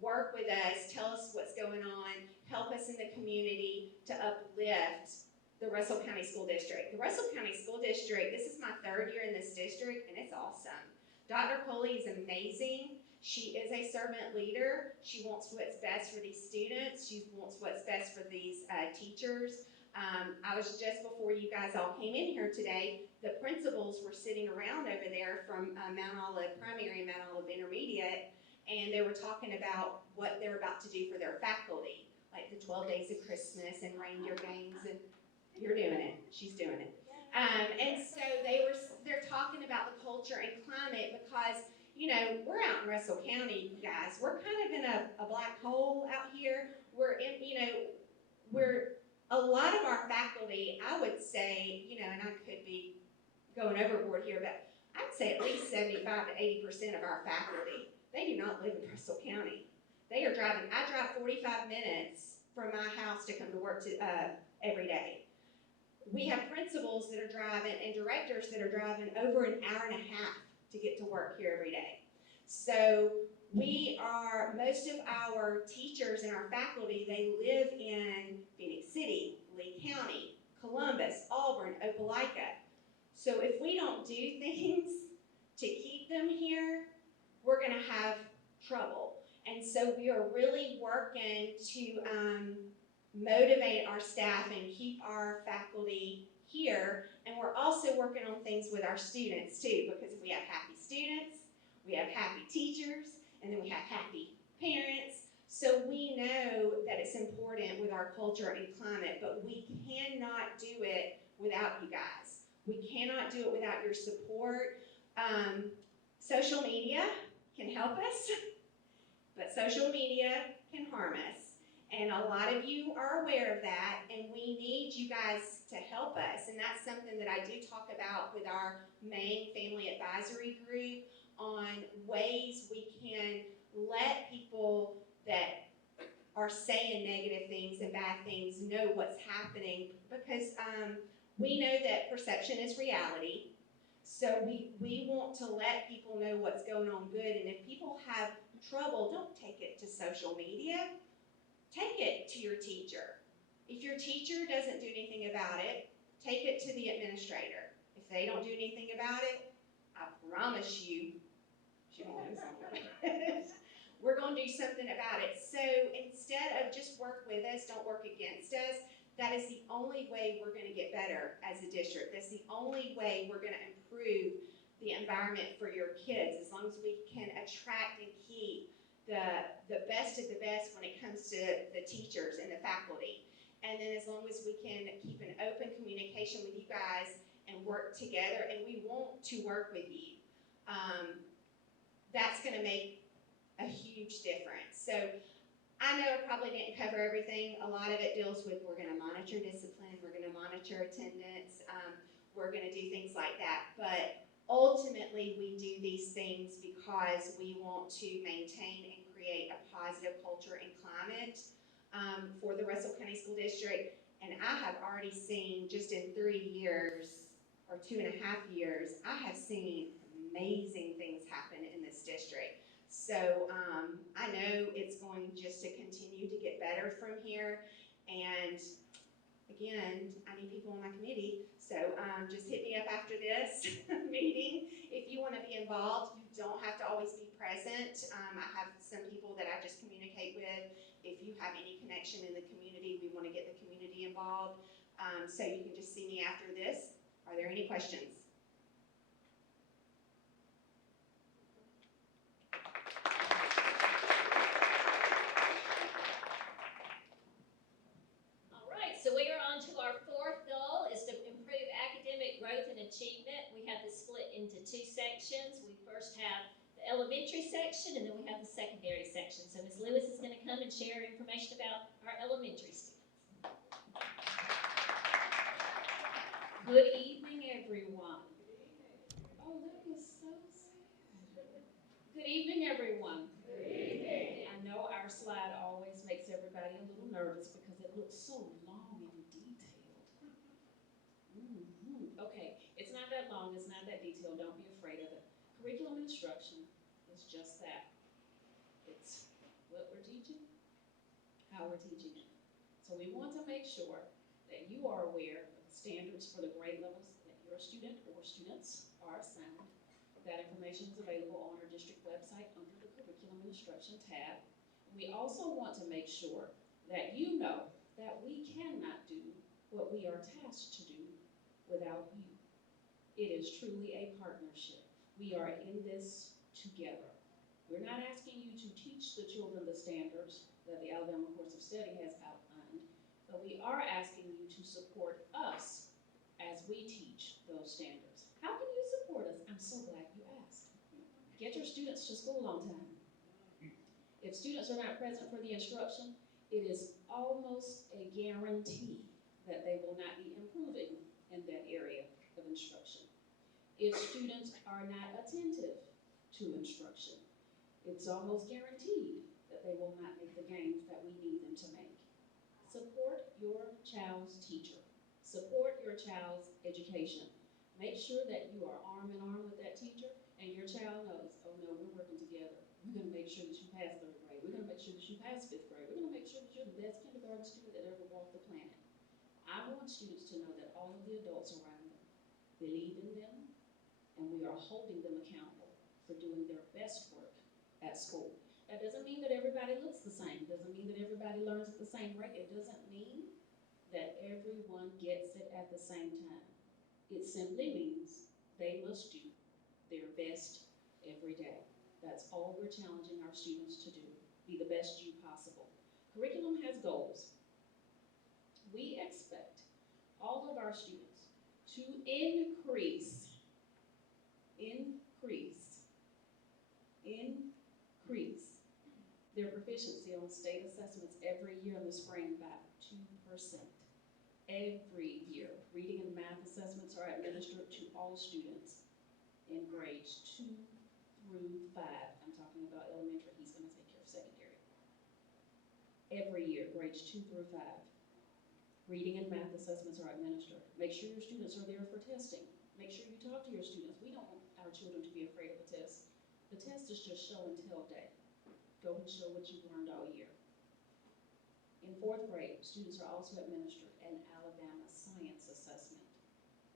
work with us, tell us what's going on, help us in the community to uplift the Russell County School District. The Russell County School District, this is my 3rd year in this district, and it's awesome. Dr. Coley is amazing. She is a servant leader. She wants what's best for these students. She wants what's best for these teachers. I was just before you guys all came in here today, the principals were sitting around over there from Mount Olive Primary and Mount Olive Intermediate, and they were talking about what they're about to do for their faculty, like the 12 Days of Christmas and reindeer games, and you're doing it. She's doing it. And so they're talking about the culture and climate because, we're out in Russell County, you guys. We're kind of in a black hole out here. We're in, a lot of our faculty, I would say, and I could be going overboard here, but I'd say at least 75 to 80% of our faculty, they do not live in Russell County. They are driving, I drive 45 minutes from my house to come to work every day. We have principals that are driving and directors that are driving over an hour and a half to get to work here every day. So most of our teachers and our faculty, they live in Phoenix City, Lee County, Columbus, Auburn, Opelika. So if we don't do things to keep them here, we're going to have trouble. And so we are really working to motivate our staff and keep our faculty here. And we're also working on things with our students too, because we have happy students, we have happy teachers, and then we have happy parents. So we know that it's important with our culture and climate, but we cannot do it without you guys. We cannot do it without your support. Social media can help us, but social media can harm us. And a lot of you are aware of that, and we need you guys to help us. And that's something that I do talk about with our main family advisory group on ways we can let people that are saying negative things and bad things know what's happening, because we know that perception is reality. So we want to let people know what's going on good, and if people have trouble, don't take it to social media. Take it to your teacher. If your teacher doesn't do anything about it, take it to the administrator. If they don't do anything about it, I promise you, she won't do something about it. We're going to do something about it. So instead of just work with us, don't work against us. That is the only way we're going to get better as a district. That's the only way we're going to improve the environment for your kids, as long as we can attract and keep the best of the best when it comes to the teachers and the faculty. And then as long as we can keep an open communication with you guys and work together, and we want to work with you, that's going to make a huge difference. So I know I probably didn't cover everything. A lot of it deals with, we're going to monitor discipline, we're going to monitor attendance, we're going to do things like that. But ultimately, we do these things because we want to maintain and create a positive culture and climate for the Russell County School District. And I have already seen, just in 3 years, or 2.5 years, I have seen amazing things happen in this district. So I know it's going just to continue to get better from here. And again, I need people on my committee, so just hit me up after this meeting if you want to be involved. You don't have to always be present. I have some people that I just communicate with. If you have any connection in the community, we want to get the community involved. So you can just see me after this. Are there any questions? So we are on to our fourth goal, is to improve academic growth and achievement. We have this split into two sections. We first have the elementary section, and then we have the secondary section. So Ms. Lewis is going to come and share information about our elementary students. Good evening, everyone. Oh, that was so sad. Good evening, everyone. Good evening. I know our slide always makes everybody a little nervous because it looks so long and detailed. Okay, it's not that long, it's not that detailed, don't be afraid of it. Curriculum instruction is just that. It's what we're teaching, how we're teaching it. So we want to make sure that you are aware of the standards for the grade levels that your student or students are assigned. That information is available on our district website under the Curriculum Instruction tab. We also want to make sure that you know that we cannot do what we are tasked to do without you. It is truly a partnership. We are in this together. We're not asking you to teach the children the standards that the Alabama Course of Study has outlined, but we are asking you to support us as we teach those standards. How can you support us? I'm so glad you asked. Get your students to school on time. If students are not present for the instruction, it is almost a guarantee that they will not be improving in that area of instruction. If students are not attentive to instruction, it's almost guaranteed that they will not make the gains that we need them to make. Support your child's teacher. Support your child's education. Make sure that you are arm in arm with that teacher, and your child knows, oh no, we're working together. We're going to make sure that you pass 3rd grade. We're going to make sure that you pass 5th grade. We're going to make sure that you're the best kindergarten student that ever walked the planet. I want students to know that all of the adults around them believe in them, and we are holding them accountable for doing their best work at school. That doesn't mean that everybody looks the same. It doesn't mean that everybody learns at the same rate. It doesn't mean that everyone gets it at the same time. It simply means they must do their best every day. That's all we're challenging our students to do. Be the best you possible. Curriculum has goals. We expect all of our students to increase their proficiency on state assessments every year in the spring by 2%. Every year. Reading and math assessments are administered to all students in grades 2 through 5. I'm talking about elementary. He's going to take care of secondary. Every year, grades 2 through 5. Reading and math assessments are administered. Make sure your students are there for testing. Make sure you talk to your students. We don't want our children to be afraid of the test. The test is just show and tell day. Go and show what you've learned all year. In 4th grade, students are also administered an Alabama science assessment.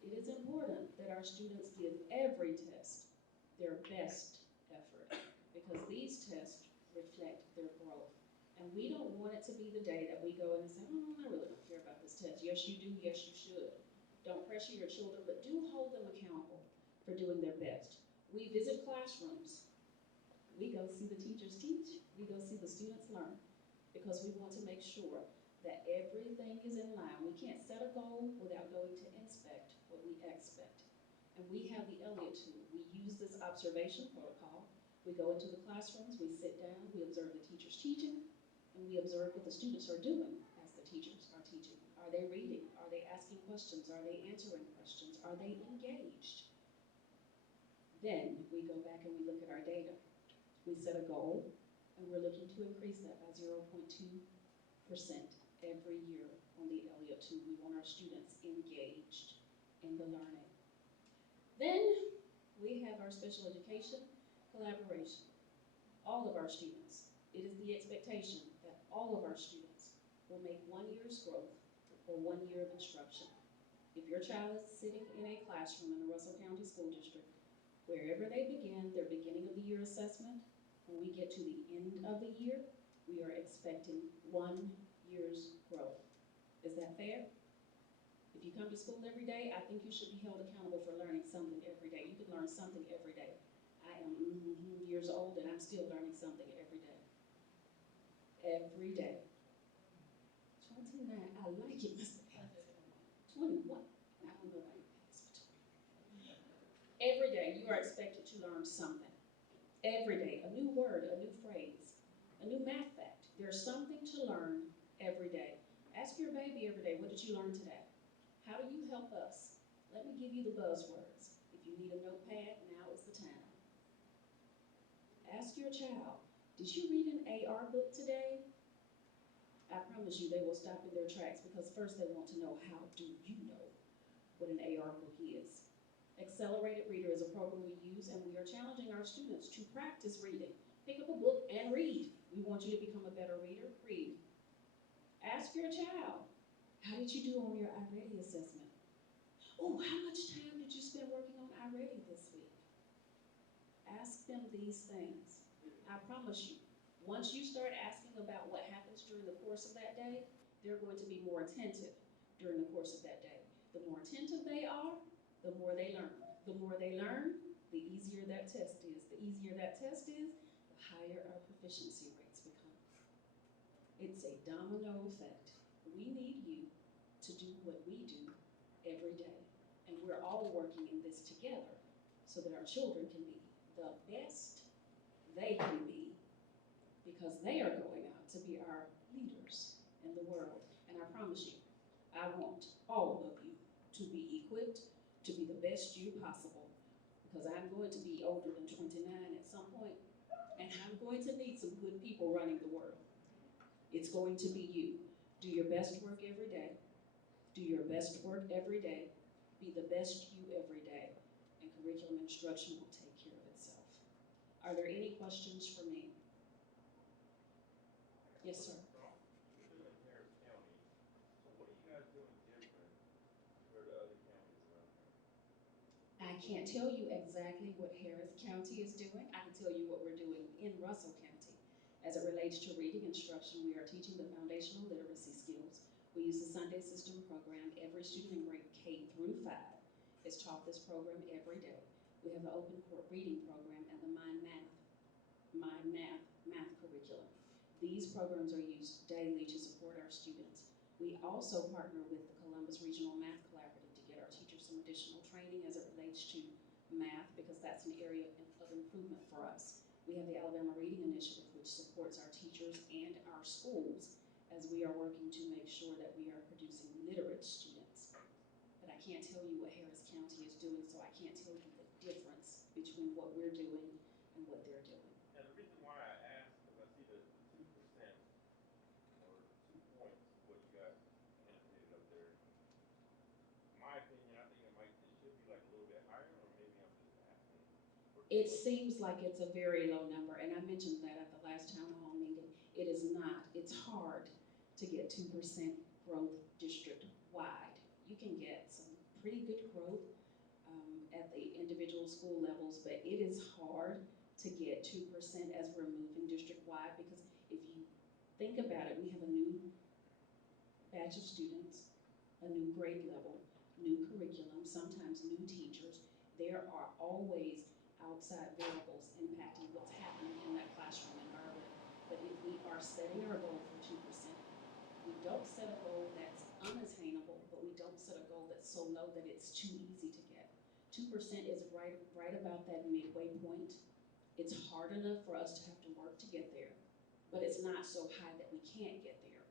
It is important that our students give every test their best effort because these tests reflect their growth. And we don't want it to be the day that we go in and say, I really don't care about this test. Yes, you do. Yes, you should. Don't pressure your children, but do hold them accountable for doing their best. We visit classrooms. We go see the teachers teach. We go see the students learn because we want to make sure that everything is in line. We can't set a goal without going to inspect what we expect. And we have the Elliott tool. We use this observation protocol. We go into the classrooms, we sit down, we observe the teachers teaching, and we observe what the students are doing as the teachers are teaching. Are they reading? Are they asking questions? Are they answering questions? Are they engaged? Then we go back and we look at our data. We set a goal, and we're looking to increase that by 0.2% every year on the Elliott tool. We want our students engaged in the learning. Then we have our special education collaboration. All of our students. It is the expectation that all of our students will make 1 year's growth or 1 year of instruction. If your child is sitting in a classroom in the Russell County School District, wherever they begin their beginning of the year assessment, when we get to the end of the year, we are expecting 1 year's growth. Is that fair? If you come to school every day, I think you should be held accountable for learning something every day. You can learn something every day. I am years old and I'm still learning something every day. Every day. 29, I like it, Mr. Harris. 21, I don't know about you. Every day you are expected to learn something. Every day, a new word, a new phrase, a new math fact. There's something to learn every day. Ask your baby every day, what did you learn today? How do you help us? Let me give you the buzzwords. If you need a notepad, now is the time. Ask your child, did you read an AR book today? I promise you they will stop in their tracks because first they want to know, how do you know what an AR book is? Accelerated Reader is a program we use, and we are challenging our students to practice reading. Pick up a book and read. We want you to become a better reader. Read. Ask your child, how did you do on your iReady assessment? Oh, how much time did you spend working on iReady this week? Ask them these things. I promise you, once you start asking about what happens during the course of that day, they're going to be more attentive during the course of that day. The more attentive they are, the more they learn. The more they learn, the easier that test is. The easier that test is, the higher our proficiency rates become. It's a domino effect. We need you to do what we do every day. And we're all working in this together so that our children can be the best they can be because they are going out to be our leaders in the world. And I promise you, I want all of you to be equipped to be the best you possible, because I'm going to be older than 29 at some point, and I'm going to need some good people running the world. It's going to be you. Do your best work every day. Do your best work every day. Be the best you every day, and curriculum instruction will take care of itself. Are there any questions for me? Yes, sir. I can't tell you exactly what Harris County is doing. I can tell you what we're doing in Russell County. As it relates to reading instruction, we are teaching the foundational literacy skills. We use the Sunday System program. Every student in grade K through 5 is taught this program every day. We have the Open Court Reading program and the Mind Math curriculum. These programs are used daily to support our students. We also partner with the Columbus Regional Math Collaborative to get our teachers some additional training as it relates to math, because that's an area of improvement for us. We have the Alabama Reading Initiative, which supports our teachers and our schools as we are working to make sure that we are producing literate students. But I can't tell you what Harris County is doing, so I can't tell you the difference between what we're doing and what they're doing. And the reason why I asked, because I see the 2% or 2 points of what you guys annotated up there. In my opinion, I think it should be like a little bit higher, or maybe I'm just asking. It seems like it's a very low number, and I mentioned that at the last town hall meeting. It is not. It's hard to get 2% growth district-wide. You can get some pretty good growth at the individual school levels, but it is hard to get 2% as we're moving district-wide, because if you think about it, we have a new batch of students, a new grade level, new curriculum, sometimes new teachers. There are always outside variables impacting what's happening in that classroom environment. But if we are setting our goal for 2%, we don't set a goal that's unattainable, but we don't set a goal that's so low that it's too easy to get. 2% is right about that midway point. It's hard enough for us to have to work to get there, but it's not so high that we can't get there.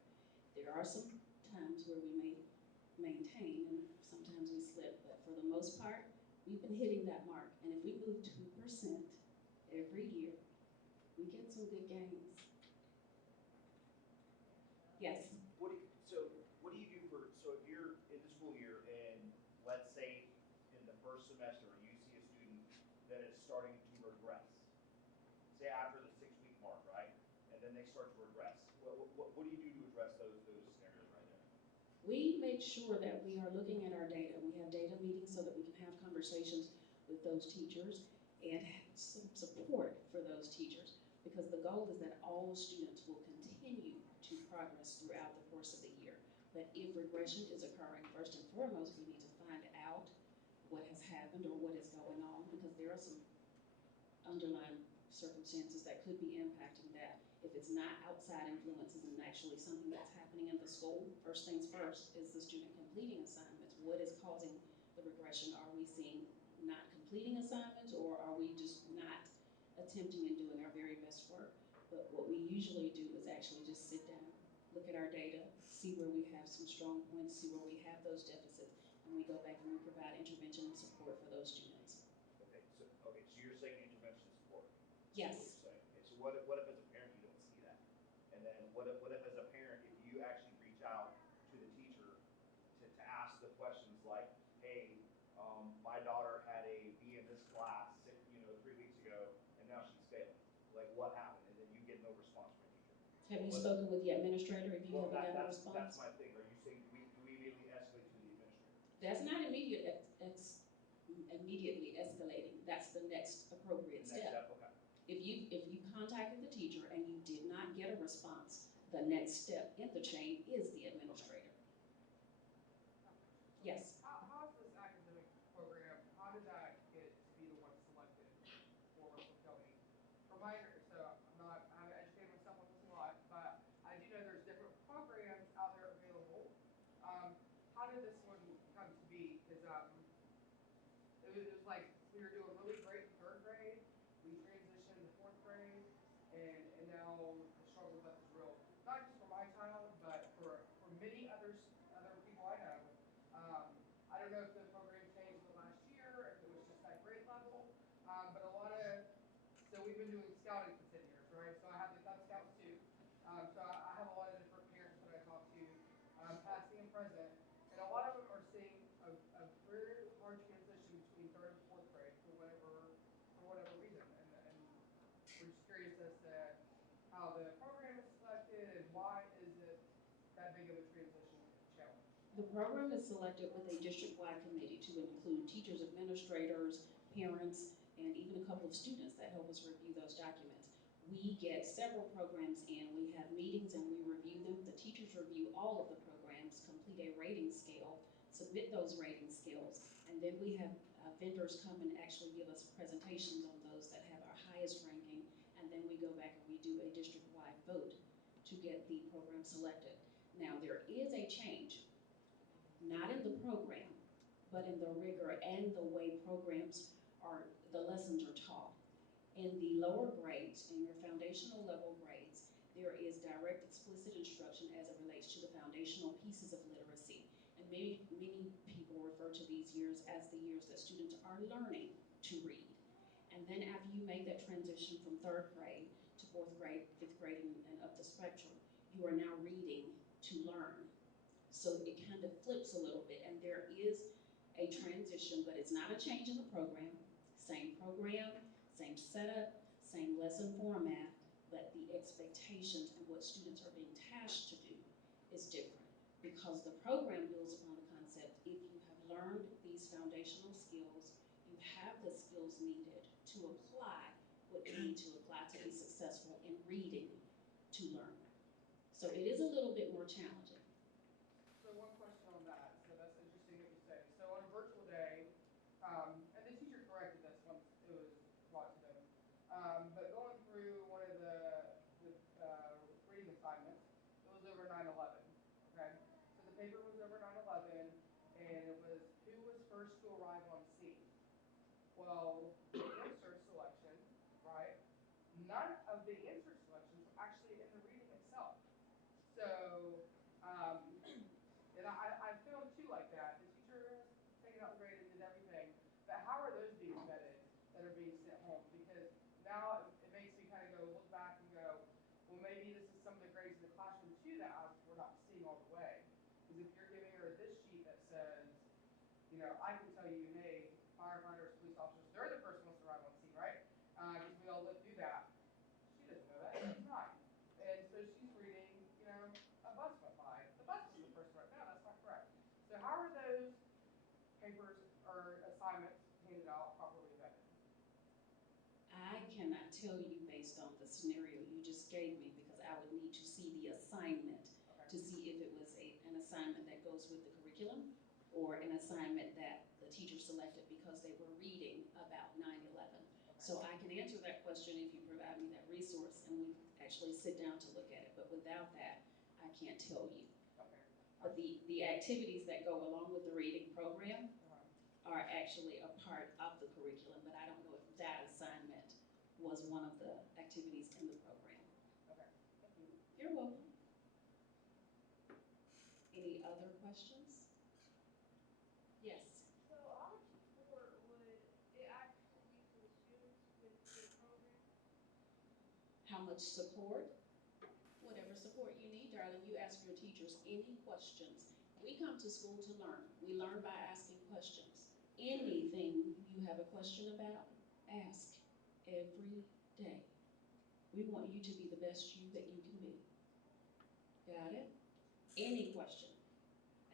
There are some times where we may maintain, and sometimes we slip, but for the most part, we've been hitting that mark. And if we move 2% every year, we get some good gains. Yes? What do you do for, so if you're in the school year and let's say in the first semester you see a student that is starting to regress, say after the 6-week mark, right? And then they start to regress. What do you do to address those scenarios right there? We make sure that we are looking at our data. We have data meetings so that we can have conversations with those teachers and have some support for those teachers, because the goal is that all students will continue to progress throughout the course of the year. But if regression is occurring, first and foremost, we need to find out what has happened or what is going on, because there are some underlying circumstances that could be impacting that. If it's not outside influences and actually something that's happening in the school, first things first, is the student completing assignments? What is causing the regression? Are we seeing not completing assignments, or are we just not attempting and doing our very best work? But what we usually do is actually just sit down, look at our data, see where we have some strong points, see where we have those deficits, and we go back and we provide intervention and support for those students. Okay, so you're saying intervention support? Yes. Okay, so what if as a parent you don't see that? And then what if as a parent, if you actually reach out to the teacher to ask the questions like, hey, my daughter had a B in this class 3 weeks ago, and now she's failing. Like, what happened? And then you get no response from the teacher. Have you spoken with the administrator if you haven't gotten a response? That's my thing. Are you saying, do we immediately escalate to the administrator? That's not immediately escalating. That's the next appropriate step. Okay. If you contacted the teacher and you did not get a response, the next step in the chain is the administrator. Yes. How is this academic program, how did that get to be the one selected for Russell County? From my, so I haven't educated myself on this a lot, but I do know there's different programs out there available. How did this one come to be? Because it was like we were doing really great in 3rd grade, we transitioned to 4th grade, and now the struggle bus is real. Not just for my child, but for many other people I know. I don't know if the program changed the last year, if it was just that grade level, but a lot of, so we've been doing scouting for 10 years, right? So I have the Cub Scouts too. So I have a lot of different parents that I talk to, past and present, and a lot of them are seeing a very hard transition between 3rd and 4th grade for whatever reason. And we're just curious as to how the program is selected and why is it that big of a transition challenge. The program is selected with a district-wide committee to include teachers, administrators, parents, and even a couple of students that help us review those documents. we get several programs in, we have meetings and we review them. The teachers review all of the programs, complete a rating scale, submit those rating scales, and then we have vendors come and actually give us presentations on those that have our highest ranking, and then we go back and we do a district-wide vote to get the program selected. Now, there is a change, not in the program, but in the rigor and the way the lessons are taught. In the lower grades, in your foundational level grades, there is direct explicit instruction as it relates to the foundational pieces of literacy. And many people refer to these years as the years that students are learning to read. And then after you make that transition from 3rd grade to 4th grade, 5th grade, and up the spectrum, you are now reading to learn. So it kind of flips a little bit, and there is a transition, but it's not a change in the program. Same setup, same lesson format, but the expectations and what students are being tasked to do is different. Because the program builds upon the concept, if you have learned these foundational skills, you have the skills needed to apply what you need to apply to be successful in reading to learn. So it is a little bit more challenging. So one question on that, so that's interesting that you say. So on a virtual day, and the teacher corrected this once it was brought to them, but going through one of the reading assignments, it was over 9/11, okay? So the paper was over 9/11, and it was who was first to arrive on scene. Well, the answer selection, right? None of the answer selections were actually in the reading itself. So, and I found two like that. The teacher has taken out the grade and did everything, but how are those being vetted that are being sent home? Because now it makes me kind of go look back and go, well, maybe this is some of the grades in the classroom too that we're not seeing all the way. Because if you're giving her this sheet that says, you know, I can tell you, hey, firefighters, police officers, they're the first ones to arrive on scene, right? Because we all lived through that. She doesn't know that. She's 9. And so she's reading, you know, a bus went by. The bus was the first to arrive. No, that's not correct. So how are those papers or assignments handed out properly vetted? I cannot tell you based on the scenario you just gave me because I would need to see the assignment to see if it was an assignment that goes with the curriculum or an assignment that the teacher selected because they were reading about 9/11. So I can answer that question if you provide me that resource and we actually sit down to look at it. But without that, I can't tell you. But the activities that go along with the reading program are actually a part of the curriculum, but I don't know if that assignment was one of the activities in the program. Okay, thank you. You're welcome. Any other questions? Yes. So how much support would it actually be for the students with the program? How much support? Whatever support you need, darling. You ask your teachers any questions. We come to school to learn. We learn by asking questions. Anything you have a question about, ask every day. We want you to be the best you that you can be. Got it? Any question,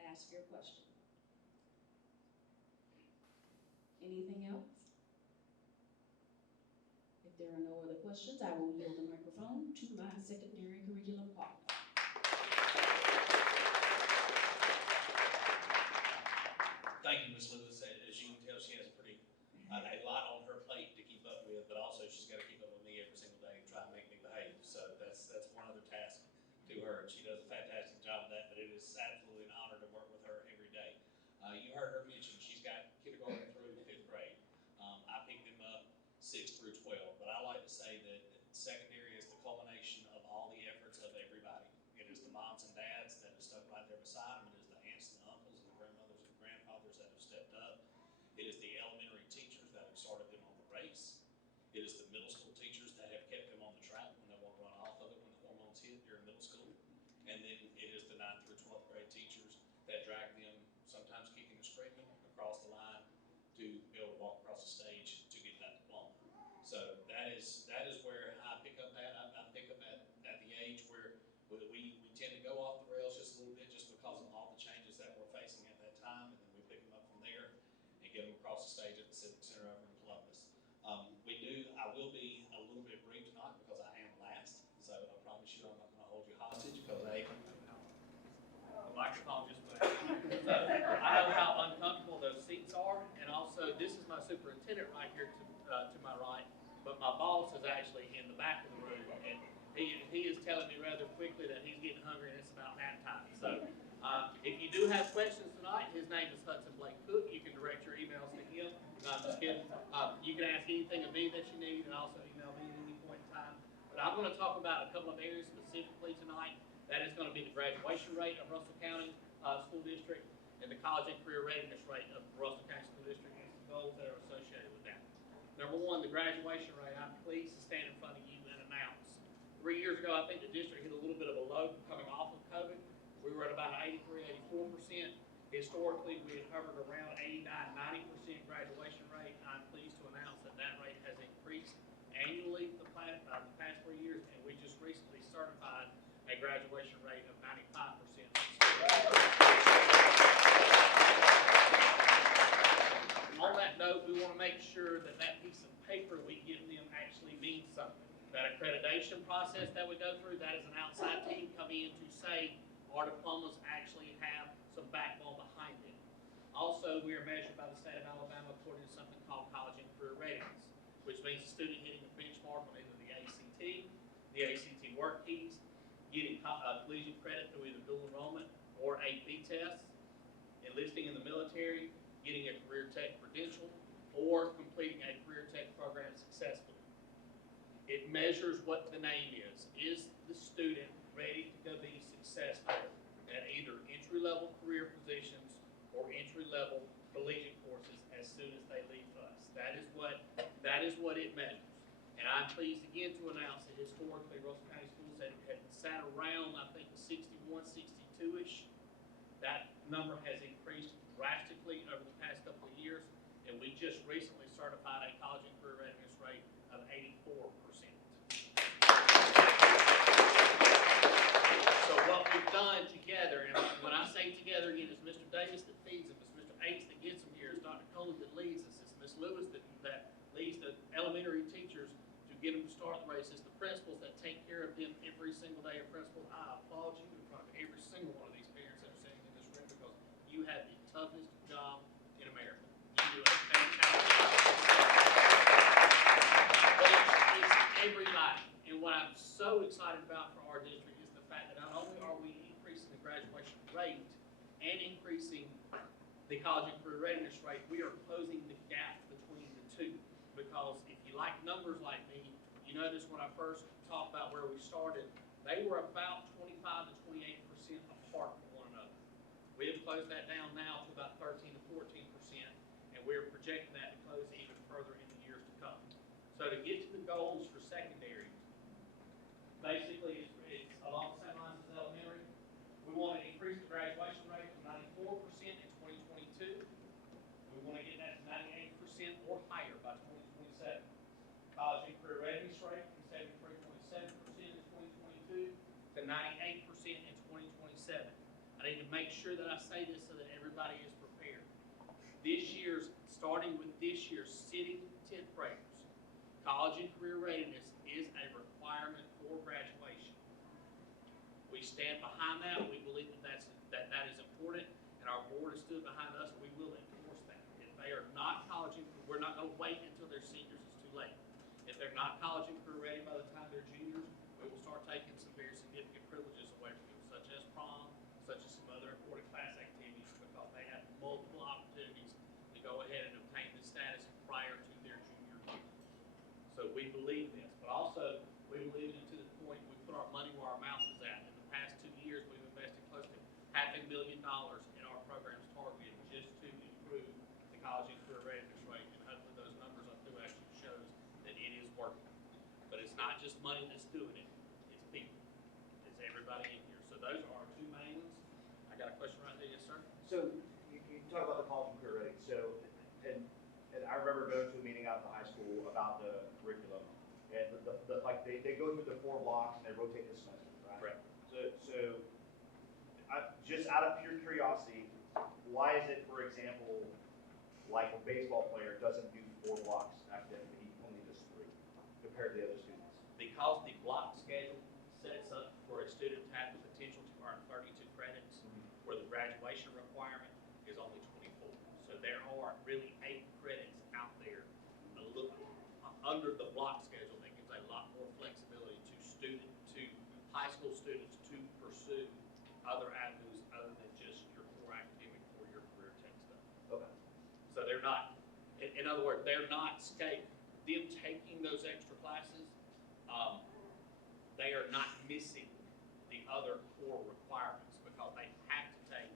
ask your question. Anything else? If there are no other questions, I will yield the microphone to my secondary curriculum partner. Thank you, Ms. Lewis. As you can tell, she has a lot on her plate to keep up with, but also she's got to keep up with me every single day and try and make me behave. So that's one other task to her, and she does a fantastic job of that, but it is absolutely an honor to work with her every day. You heard her mention she's got kindergarten through 5th grade. I pick them up 6 through 12, but I like to say that secondary is the culmination of all the efforts of everybody. It is the moms and dads that have stuck right there beside them. It is the aunts and the uncles and the grandmothers and grandfathers that have stepped up. It is the elementary teachers that have started them on the race. It is the middle school teachers that have kept them on the track when they want to run off of it when the hormones hit during middle school. And then it is the 9th through 12th grade teachers that drag them, sometimes kicking and screaming, across the line to be able to walk across the stage to get that diploma. So that is where I pick up at. I pick up at the age where we tend to go off the rails just a little bit just because of all the changes that we're facing at that time, and then we pick them up from there and get them across the stage at the Civic Center over in Columbus. I will be a little bit brief tonight because I am do have questions tonight, his name is Hudson Blake Cook. You can direct your emails to him. No, I'm just kidding. You can ask anything of me that you need, and also email me at any point in time. But I'm going to talk about a couple of areas specifically tonight. That is going to be the graduation rate of Russell County School District and the college and career readiness rate of Russell County School District and some goals that are associated with that. Number one, the graduation rate. I'm pleased to stand in front of you and announce. 3 years ago, I think the district hit a little bit of a low coming off of COVID. We were at about 83, 84%. Historically, we had hovered around 89, 90% graduation rate. I'm pleased to announce that that rate has increased annually the past 3 years, and we just recently certified a graduation rate of 95%. On that note, we want to make sure that that piece of paper we give them actually means something. That accreditation process that we go through, that is an outside team coming in to say our diplomas actually have some backbone behind them. Also, we are measured by the state of Alabama according to something called college and career readiness, which means the student hitting a benchmark on either the ACT work keys, getting collegiate credit through either dual enrollment or AP tests, enlisting in the military, getting a career tech credential, or completing a career tech program successfully. It measures what the name is. Is the student ready to go be successful at either entry-level career positions or entry-level collegiate courses as soon as they leave us? That is what it measures. And I'm pleased again to announce that historically Russell County Schools had sat around, I think, 61, 62-ish. That number has increased drastically over the past couple of years, and we just recently certified a college and career readiness rate of 84%. So what we've done together, and when I say together again, it's Mr. Davis that feeds them, it's Mr. Ates that gets them here, it's Dr. Coleman that leads us, it's Ms. Lewis that leads the elementary teachers to get them to start the race, it's the principals that take care of them every single day. Of principals, I applaud you in front of every single one of these parents that are sitting in this room because you have the toughest job in America. You do a fantastic job. But it's everybody. And what I'm so excited about for our district is the fact that not only are we increasing the graduation rate and increasing the college and career readiness rate, we are closing the gap between the two. Because if you like numbers like me, you notice when I first talked about where we started, they were about 25 to 28% apart from one another. We have closed that down now to about 13 to 14%, and we're projecting that to close even further in the years to come. So to get to the goals for secondary, basically it's along the same lines as elementary. We want to increase the graduation rate from 94% in 2022. We want to get that to 98% or higher by 2027. College and career readiness rate from 73.7% in 2022 to 98% in 2027. I need to make sure that I say this so that everybody is prepared. Starting with this year's sitting 10th graders, college and career readiness is a requirement for graduation. We stand behind that. We believe that is important, and our board has stood behind us. We will enforce that. If they are not college and we're not going to wait until they're seniors. It's too late. If they're not college and career ready by the time they're juniors, we will start taking some very significant privileges away from them, such as prom, such as some other important class activities, because they have multiple opportunities to go ahead and obtain this status prior to their junior year. So we believe this, but also we believe it to the point we put our money where our mouth is at. In the past 2 years, we've invested close to $500 million in our programs targeted just to improve the college and career readiness rate, and hopefully those numbers up there actually shows that it is working. But it's not just money that's doing it, it's people. It's everybody in here. So those are our two main ones. I got a question right there, yes sir? So you talk about the college and career ready. So, and I remember going to a meeting out at the high school about the curriculum. And they go through the 4 blocks and they rotate the semesters, right? Correct. So just out of pure curiosity, why is it, for example, like a baseball player doesn't do 4 blocks academically, he only does 3 compared to the other students? Because the block schedule sets up for a student to have the potential to earn 32 credits, where the graduation requirement is only 24. So there are really 8 credits out there under the block schedule that gives a lot more flexibility to high school students to pursue other avenues other than just your core in other words, they're not them taking those extra classes, they are not missing the other core requirements because they have to take,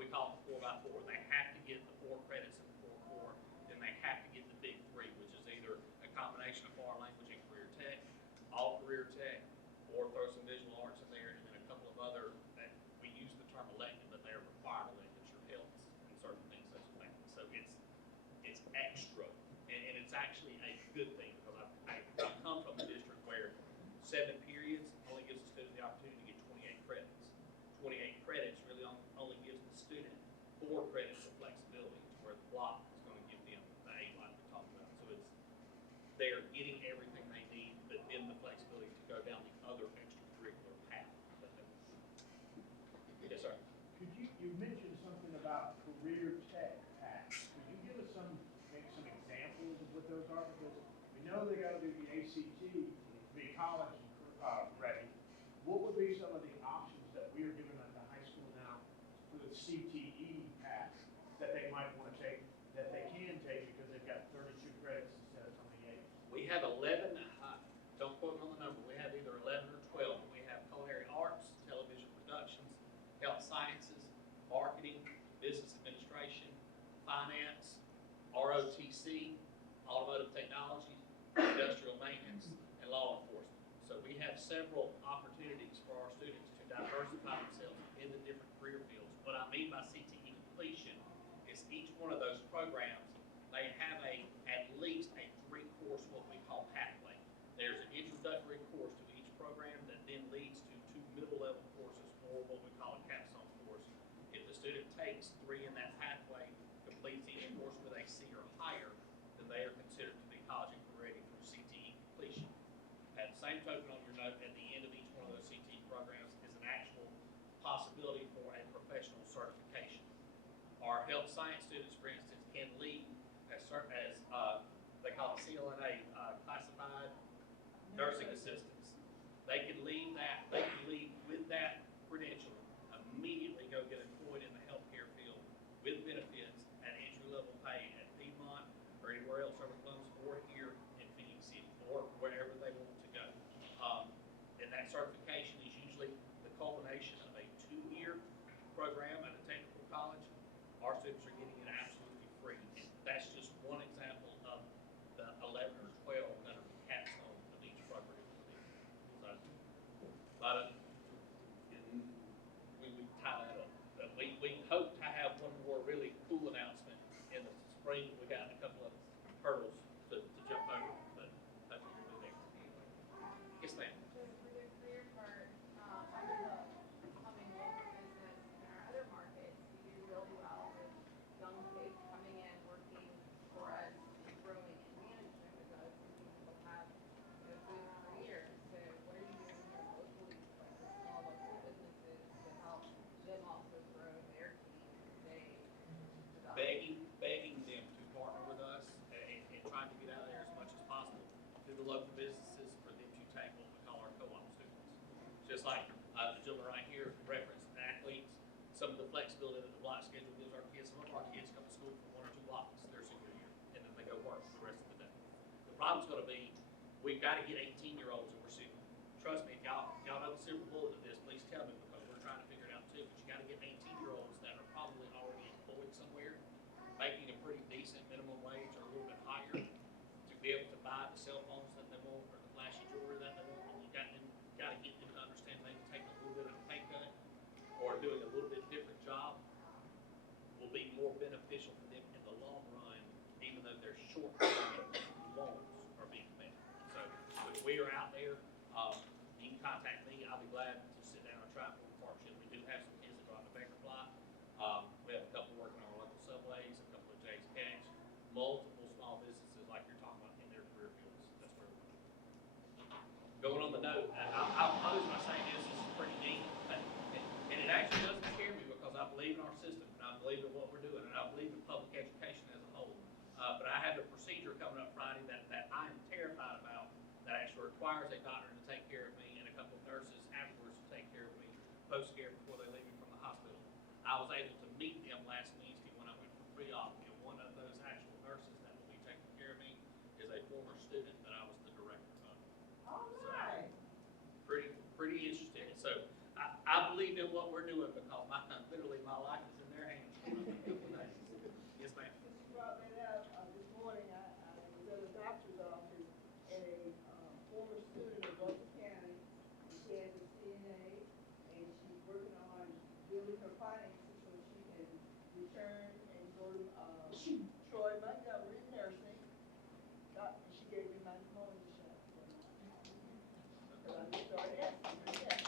we call it the 4x4. They have to get the 4 credits in the core, then they have to get the big 3, which is either a combination of foreign language and career tech, all career tech, or throw some visual arts in there, and then a couple of other, that we use the term elective, but they're required electives, your health and certain things such as that. So it's extra, and it's actually a good thing because I've come from a district where 7 periods only gives the student the opportunity to get 28 credits. 28 credits really only gives the student 4 credits of flexibility, where the block is going to give them the 8 like we talked about. So they're getting everything they need, but then the flexibility to go down the other extracurricular path. Yes, sir. You mentioned something about career tech paths. Could you give us maybe some examples of what those are? Because we know they got to do the ACT to be college ready. What would be some of the options that we are giving at the high school now for the CTE paths that they might want to take, that they can take because they've got 32 credits instead of 28? We have 11, don't quote me on the number, we have either 11 or 12. We have culinary arts, television productions, health sciences, marketing, business administration, finance, ROTC, automotive technology, industrial maintenance, and law enforcement. So we have several opportunities for our students to diversify themselves in the different career fields. What I mean by CTE completion is each one of those programs, they have at least a 3-course, what we call pathway. There's an introductory course to each program that then leads to 2 middle-level courses, or what we call a capstone course. If the student takes 3 in that pathway, completes each course with a C or higher, then they are considered to be college and career ready for CTE completion. At the same token, on your note, at the end of each one of those CTE programs is an actual possibility for a professional certification. Our health science students, for instance, can lead as they call it CLNA, classified nursing assistants. They can leave with that credential, immediately go get employed in the healthcare field with benefits at entry-level pay at Piedmont or anywhere else over Columbus or here in Phoenix City or wherever they want to go. And that certification is usually the culmination of a 2-year program at a technical college. Our students are getting it absolutely free. And that's just one example of the 11 or 12 that are the capstone of each program. So, but we tie that up. But we hope to have one more really cool announcement in the spring. We got a couple of hurdles to jump over, but hopefully we'll be there. Yes, ma'am. So for the career part, under the becoming local business in our other markets, we do really well with young kids coming in, working for us, and growing in management with us, and seeing people have good careers. So what are you doing here locally, like the small local businesses, to help them also grow their team and stay developed? Begging them to partner with us and trying to get out there as much as possible to the local businesses for them to take what we call our co-op students. Just like the gentleman right here referenced athletes, some of the flexibility that the block schedule gives our kids. Some of our kids come to school for 1 or 2 blocks their senior year, and then they go work for the rest of the day. The problem's going to be we've got to get 18-year-olds in receiver. Trust me, if y'all know the silver bullet of this, please tell me because we're trying to figure it out too. But you got to get 18-year-olds that are probably already employed somewhere, making a pretty decent minimum wage or a little bit higher to be able to buy the cell phones that they want or the flashy jewelry that they want. And you got to get them to understand maybe taking a little bit of a pay cut or doing a little bit different job will be more beneficial for them in the long run, even though their short-term loans are being met. So if we are out there, you can contact me. I'll be glad to sit down and try to form a partnership. We do have some kids that go out to Baker Fly. We have a couple working on our local subways, a couple of Jay's Catch, multiple small businesses like you're talking about in their career fields. That's where we're going. Going on the note, I'll lose my saying this is pretty neat, and it actually doesn't scare me because I believe in our system and I believe in what we're doing and I believe in public education as a whole. But I have a procedure coming up Friday that I am terrified about that actually requires a doctor to take care of me and a couple of nurses afterwards to take care of me post-care before they leave me from the hospital. I was able to meet them last Wednesday when I went for pre-op, and one of those actual nurses that will be student that I was the director of. All right. Pretty interesting. So I believe in what we're doing because literally my life is in their hands. Yes, ma'am. Since you brought that up, this morning I was at a doctor's office and a former student of Russell County, and she has a CNA, and she's working on building her finances so she can return and go to Troy Montgomery Nursing. She gave me my pneumonia shot. Because I just started asking her that.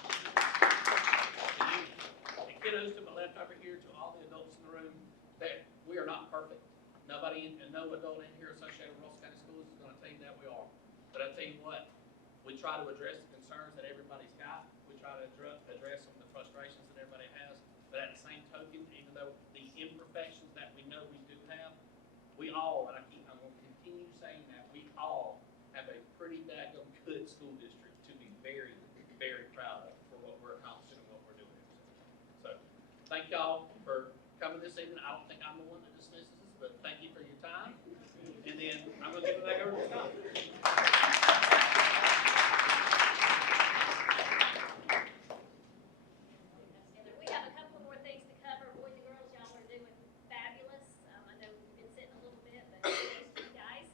And kiddos to my left over here, to all the adults in the room, that we are not perfect. Nobody, and no adult in here associated with Russell County Schools is going to tell you that we are. But I tell you what, we try to address the concerns that everybody's got. We try to address some of the frustrations that everybody has. But at the same token, even though the imperfections that we know we do have, we all, and I'm going to continue saying that, we all have a pretty daggone good school district to be very, very proud of for what we're accomplishing and what we're doing. So, thank y'all for coming this evening. I don't think I'm the one that dismisses us, but thank you for your time. And then I'm going to give it back over to Scott. We have a couple more things to cover. Boys and girls, y'all are doing fabulous. I know we've been sitting a little bit, but thanks to you guys.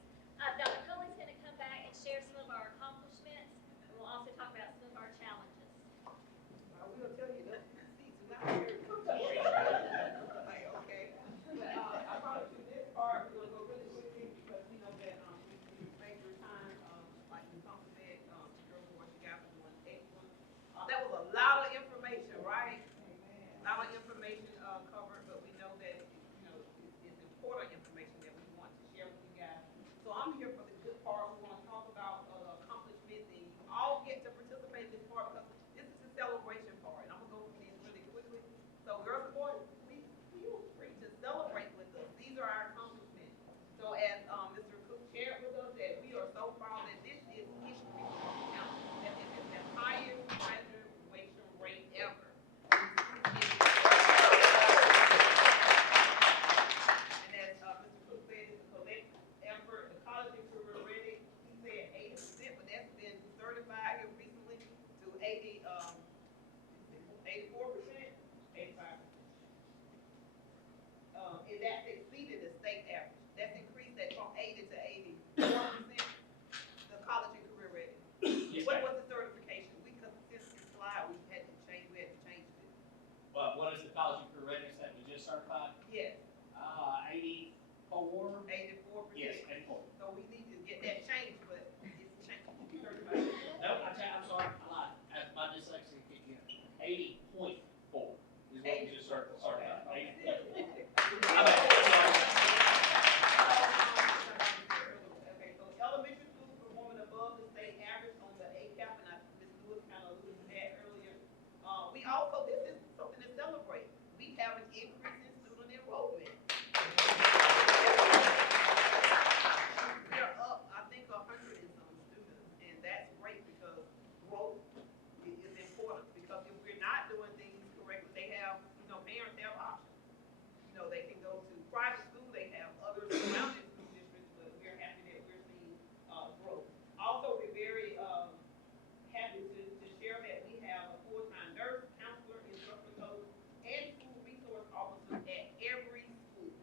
Dr. Cully's going to come back and share some of our accomplishments, and we'll also talk about some of our challenges. I will tell you that seats are not very comfortable. Okay. But I promise you this part, we're gonna go really quickly because we know that we make your time, like you said, girls, what you got for doing excellent. That was a lot of information, right? A lot of information covered, but we know that it's important information that we want to share with you guys. So I'm here for the good part. We want to talk about accomplishments, and you all get to participate in this part because this is the celebration part. And I'm gonna go through these really quickly. So girls and boys, please feel free to celebrate with us. These are our accomplishments. So as Mr. Cook shared with us, that we are so proud that this is history for Russell County. That this is the highest graduation rate ever. And as Mr. Cook said, it's a collective effort. The college and career ready, he said 80%, but that's been certified here recently to 84%, 85%. And that's exceeded the state average. That's increased that from 80 to 84%. The college and career ready. Yes, What ma'am. was the certification? Because since this slide, we had to change it. Well, what is the college and career readiness that we just certified? Yes. 84. 84%. Yes, 84. So we need to get that changed, but it's changed. Certified. No, I'm sorry, I lied. My dyslexia kicked in. 80.4 is what we just certified. 80.4. Okay, so elementary school performing above the state average on the ACAP, and Ms. Lewis kind of alluded to that earlier. We also, this is something to celebrate. We have an increase in student enrollment. We're up, I think, 100 and some students, and that's great because growth is important. Because if we're not doing things correctly, they have, parents have options. They can go to private school, they have other surrounding school districts, but we're happy that we're seeing growth. Also, we're very happy to share that we have a full-time nurse, counselor, instructor coach, and school resource officer at every school.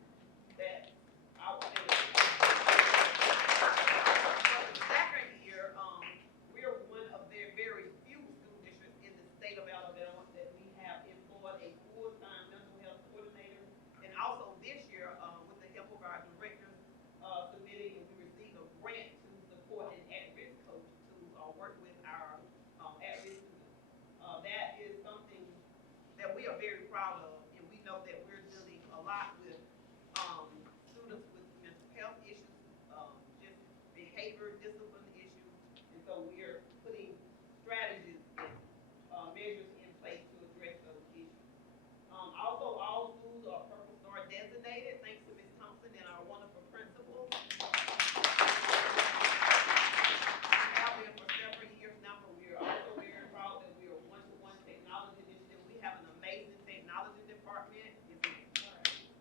That's outstanding. For the second year, we're one of their very few school districts in the state of Alabama that we have employed a full-time mental health coordinator. And also this year, with the help of our directors submitting, and we received a grant to support an at-risk coach to work with our at-risk students. That is something that we are very proud of, and we know that we're dealing a lot with students with mental health issues, just behavior, discipline issues, and so we are putting strategies and measures in place to address those issues. Also, all schools are Purple Star designated, thanks to Ms. Thompson and our wonderful principals. We have been for several years now, but we are also very proud that we are one-to-one technology initiative. We have an amazing technology department.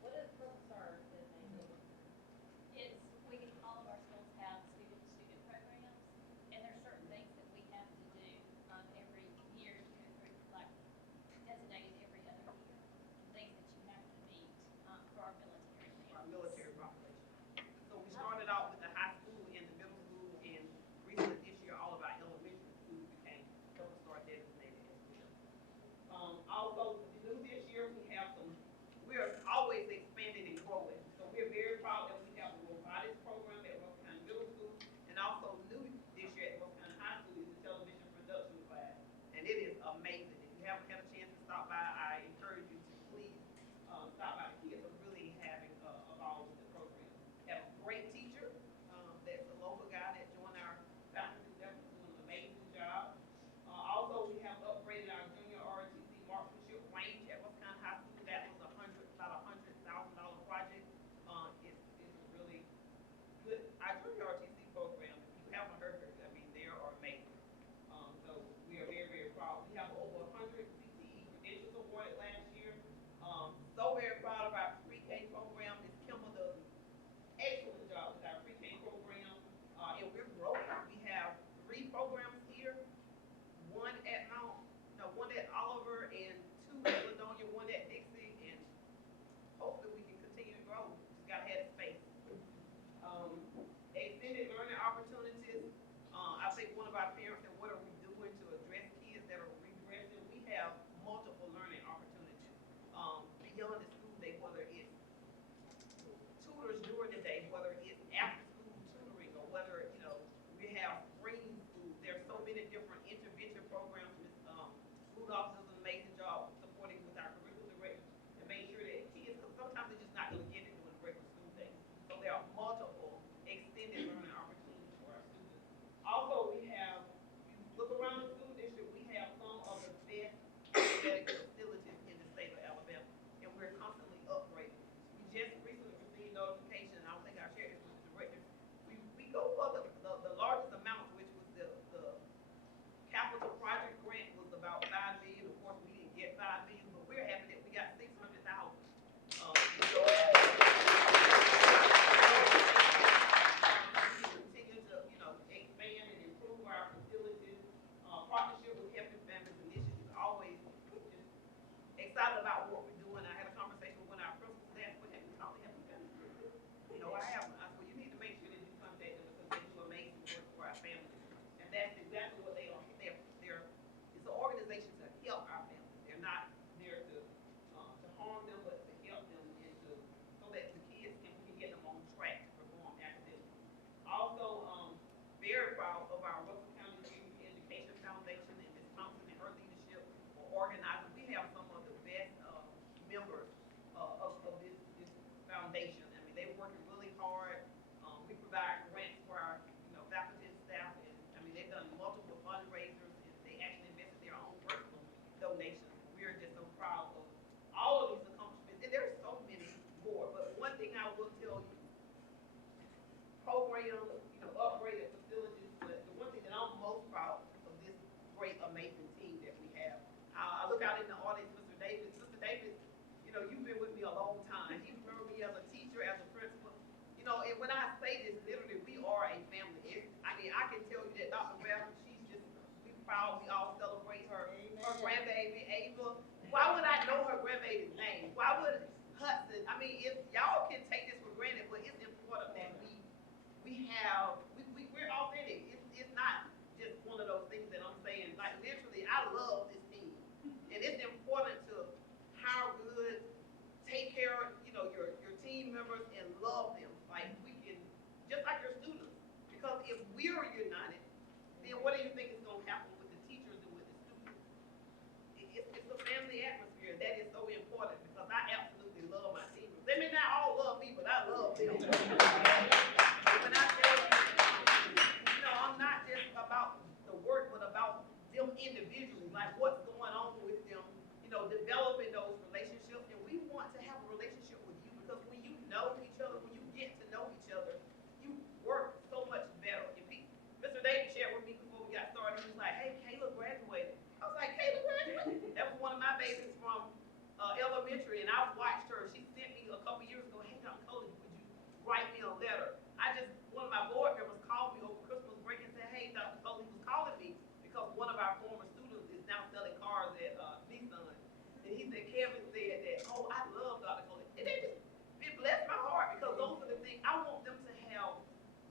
What is Purple Star designated? All of our schools have student foundation. I mean, they're working really hard. We provide grants for our, faculty and staff, and, I mean, they've done multiple fundraisers, and they actually invested their own personal donations. We're just so proud of all of these accomplishments, and there's so many more, but one thing I will tell you, programs, upgraded facilities, but the one thing that I'm most proud of this great, amazing team that we have. I look out in the audience, Mr. Davis. Mr. Davis, you've been with me a long time. You remember me as a teacher, as a principal. And when I say this, literally, we are a family. I can tell you that Dr. Bell, we proud, we all celebrate her grandbaby, Ava. Why would I know her grandbaby's name? Why would Hudson? I mean, if y'all can take this for granted, but it's important that we're authentic. It's not just one of those things that I'm saying. Like, literally, I love this team. And it's important to hire good, take care of, your team members and love them. Like, we can, just like your students. Because if we're united, then what do you think is going to happen with the teachers and with the students? It's a family atmosphere. That is so important because I absolutely love my team. They may not all love me, but I love them. When I tell you, I'm not just about the work, but about them individually, like what's going on with them, developing those relationships. And we want to have a relationship with you because when you know each other, when you get to know each other, you work so much better. Mr. Davis shared with me before we got started, he was like, hey, Kayla graduated. I was like, Kayla graduated? That was one of my babies from elementary, and I watched her. She sent me a couple years ago, hey, Dr. Coley, would you write me a letter? One of my board members called me over Christmas break and said, hey, Dr. Coley was calling me because one of our former students is now selling cars at Nissan. And he said, Kevin said that, oh, I love Dr. Coley. And it blessed my heart because those are the things, I want them to have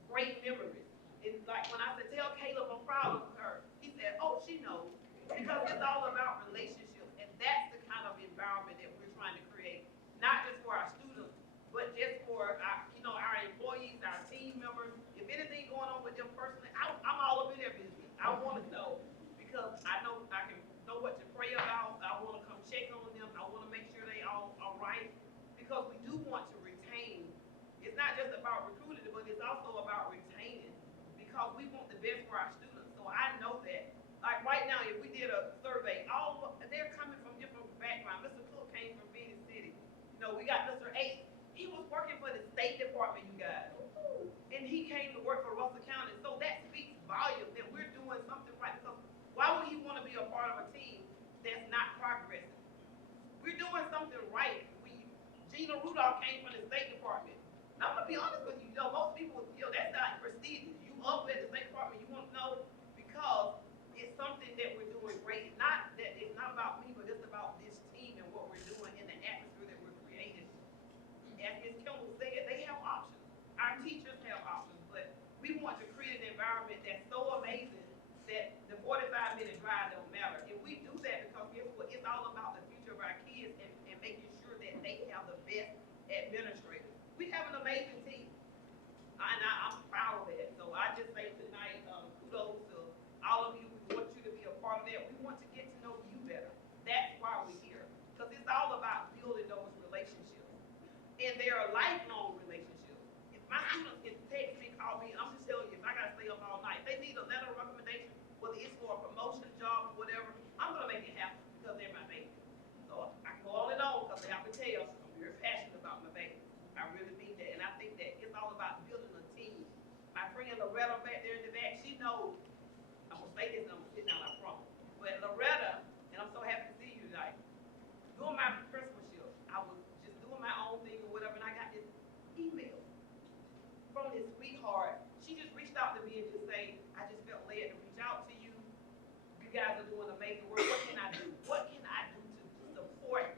great memories. It's like when I said, tell Caleb I'm proud of her, he said, oh, she knows. Because it's all about relationships, and that's the kind of environment that we're trying to create, not just for our students, but just for our employees, our team members. If anything going on with them personally, I'm all up in their business. I want to know because I know I can know what to pray about. I want to come check on them. I want to make sure they all are right because we do want to retain. It's not just about recruiting, but it's also about retaining because we want the best for our students. So I know that. Like right now, if we did a survey, they're coming from different backgrounds. Mr. Cook came from Phoenix City. We got Mr. H. He was working for the State Department, you guys. And he came to work for Russell County. So that speaks volumes that we're doing something right. Because why would he want to be a part of a team that's not progressing? We're doing something right. Gina Rudolph came from the State Department. Now, I'm going to be honest with you. Most people, that's not prestigious. You up at the State Department, you want to know because it's something that we're doing great. It's not about me, but it's about this team and what we're doing in the atmosphere that we're creating. As Ms. Kimball said, they have options. Our teachers have options, but we want to create an environment that's so amazing that the 45-minute drive don't matter. And we do that because guess what? It's all about the future of our kids and making sure that they have the best administrators. We have an amazing team, and I'm proud of that. So I just say tonight, kudos to all of you. We want you to be a part of that. We want to get to know you better. That's why we're here, because it's all about building those relationships. And they are lifelong relationships. If my students can text me, call me, and I'm just telling you, if I gotta stay up all night, if they need a letter of recommendation, whether it's for a promotion, job, or whatever, I'm gonna make it happen because they're my baby. So I can go on and on because they have to tell I'm very passionate about my baby. I really mean that, and I think that it's all about building a team. My friend Loretta back there in the back, she knows. I'm gonna say this and I'm gonna sit down, I promise. But Loretta, and I'm so happy to see you tonight. During my principalship, I was just doing my own thing or whatever, and I got this email from this sweetheart. She just reached out to me and just say, I just felt led to reach out to you. You guys are doing amazing work. What can I do? What can I do to support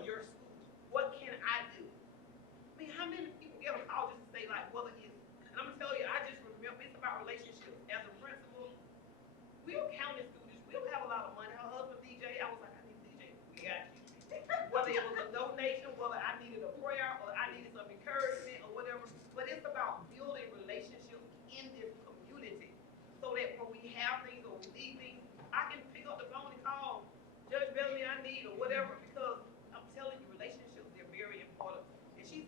your school? What can I do? I mean, how many people get a call just to say like, well, it is? And I'm gonna tell you, I just remember it's about relationships. As a principal, we'll count as students. We'll have a lot of money. Her husband DJ, I was like, I need DJ. We got you. Whether it was a donation, whether I needed a prayer or I needed some encouragement or whatever. But it's about building relationships in this community so that when we have things or we need things, I can pick up the phone and call Judge Bellamy I need or whatever because I'm telling you, relationships, they're very important. And she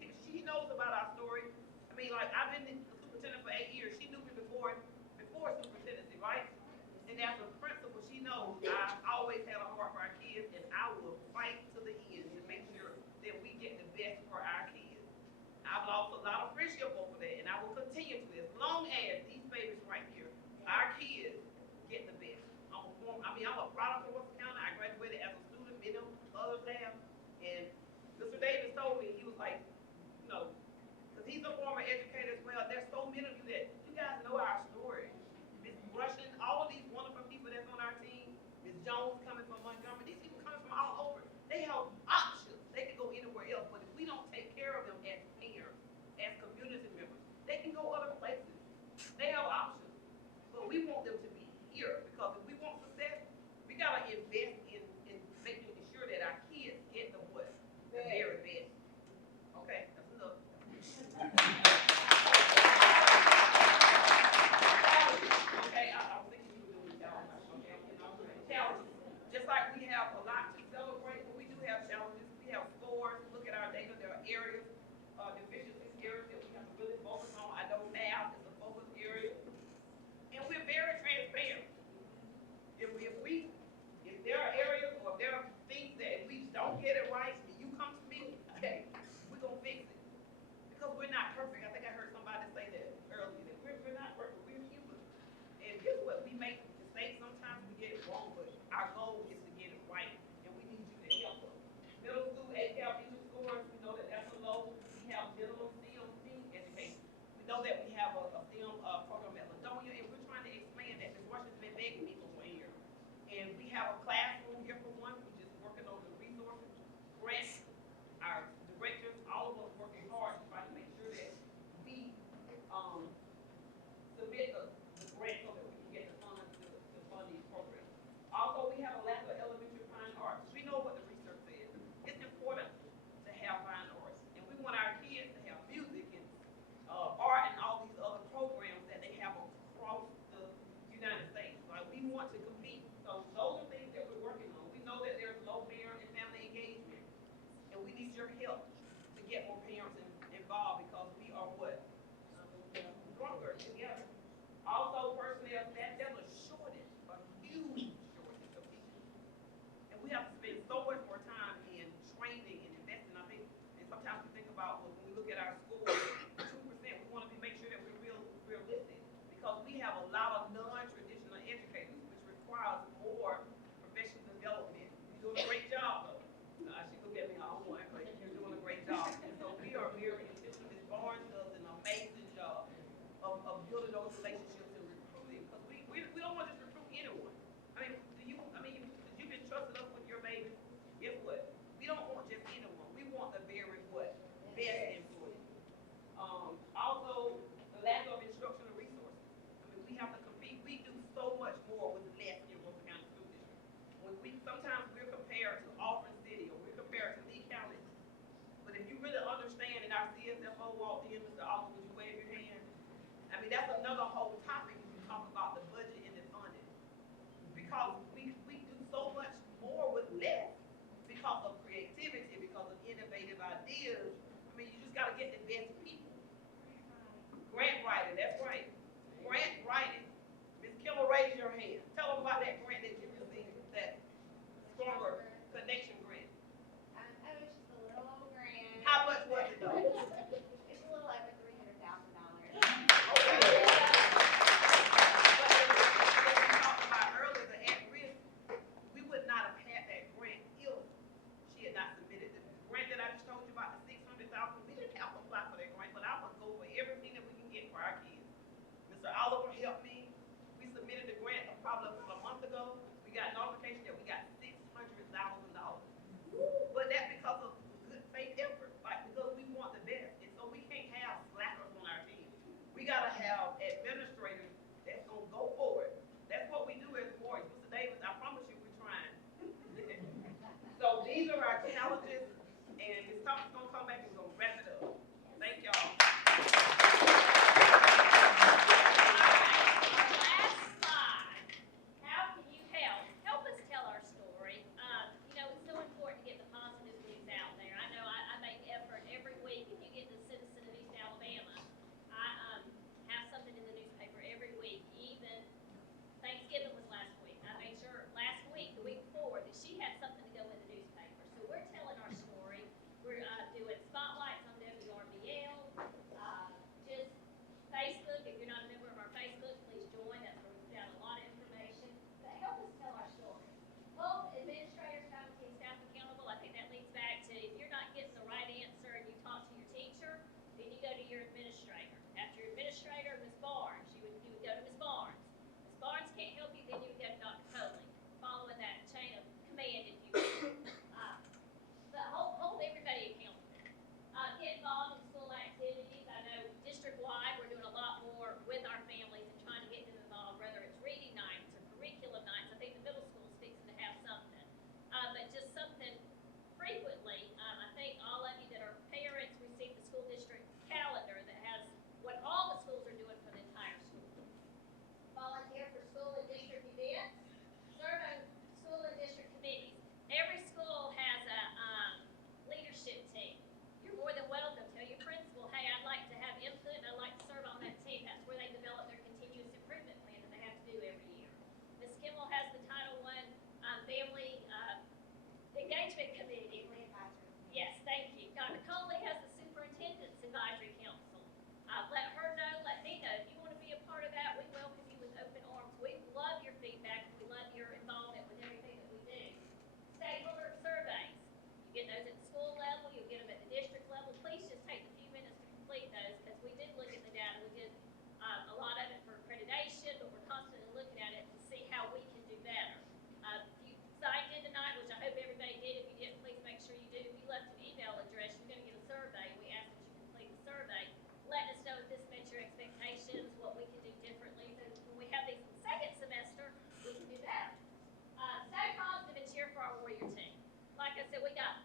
need your help to get more parents involved because we are what? Stronger together. Also, personnel, there's a shortage, a huge shortage of teachers. And we have to spend so much more time in training and investing. I think, and sometimes we think about, well, when we look at our schools, 2%, we want to make sure that we're realistic. Because we have a lot of non-traditional educators, which requires more professional development. You're doing a great job, though. She looked at me all one, but you're doing a great job. And so we are very intentional. Ms. Barnes does an amazing job of building those relationships and recruiting. Because we don't want to just recruit anyone. You've been trusting us with your baby. Guess what? We don't want just anyone. We want the very what? Best employees. Also, the lack of instructional resources. We have to compete. We do so much more with less in Russell County School District. Sometimes we're compared to Auburn City or we're compared to Lee County. But if you really understand, and our CSFO walked in, Mr. Oliver, would you wave your hand? That's another whole topic when you talk about the budget and the funding. Because we do so much more with less because of creativity, because of innovative ideas. You just got to get the best people. Grant writing, that's right. Grant writing. Ms. Kimmel, raise your hand. Tell them about that grant that you received, that Stronger Connection grant. It was just a little old grant. How much was it though? It's a little over $300,000. Okay. But as we talked about earlier, the at-risk, we would not have had that grant if she had not submitted the grant that I just told you about, the $600,000. We didn't have to apply for that grant, but I would go for everything that we can get for our kids. Mr. Oliver helped me. We submitted the grant probably a month ago. We got notification that we got $600,000. But that's because of good faith effort, because we want the best. And so we can't have slackers on our team. We gotta have administrators that's gonna go for it. That's what we do as boards. Mr. Davis, I promise you we're trying. So these are our challenges, and Ms. Thompson's gonna come back and we're gonna wrap it up. Thank y'all. Last slide. How can you help? Help us tell our story. It's so important to get the positive news out there. I know I make effort every week. If you get the Citizen of East Alabama, I have something in the newspaper every week. Even Thanksgiving was last week. I made sure last week, the week before, that she had something to go in the newspaper. So we're telling our story. We're doing spotlights on WRBL. Just Facebook. If you're not a member of our Facebook, please join. That's where we put out a lot of information. But help us tell our story. Hold administrators, faculty, and staff accountable. I think that leads back to if you're not getting the right answer and you talk to your teacher, then you go to your administrator. After your administrator, Ms. Barnes, you would go to Ms. Barnes. Ms. Barnes can't help you, then you would go to Dr. Coley, following that chain of command, if you will. But hold everybody accountable. Get involved in school activities. I know district-wide, we're doing a lot more with our families and trying to get them involved, whether it's reading nights or curriculum nights. I think the middle school is fixing to have something. But just something frequently. I think all of you that are parents receive the school district calendar that has what all the schools are doing for the entire school. Volunteer for school and district events. Serve on school and district committees. Every school has a leadership team. You're more than welcome. Tell your principal, hey, I'd like to have input and I'd like to serve on that team. That's where they develop their continuous improvement plan that they have to do every year. Ms. Kimmel has the Title I Family Engagement Committee. Yes, thank you. Dr. Coley has the Superintendent's Advisory Council. Let her know, let me know. If you want to be a part of that, we welcome you with open arms. We love your feedback. We love your involvement with everything that we do. Stakeholder surveys. You get those at the school level, you'll get them at the district level. Please just take a few minutes to complete those because we did look at the data. We did a lot of it for accreditation, but we're constantly looking at it to see how we can do better. If you signed in tonight, which I hope everybody did, if you didn't, please make sure you do. If you left an email address, you're going to get a survey. We ask that you complete the survey. Let us know if this met your expectations, what we can do differently. So when we have these in the second semester, we can do better. Stay positive and cheer for our warrior team. Like I said, we got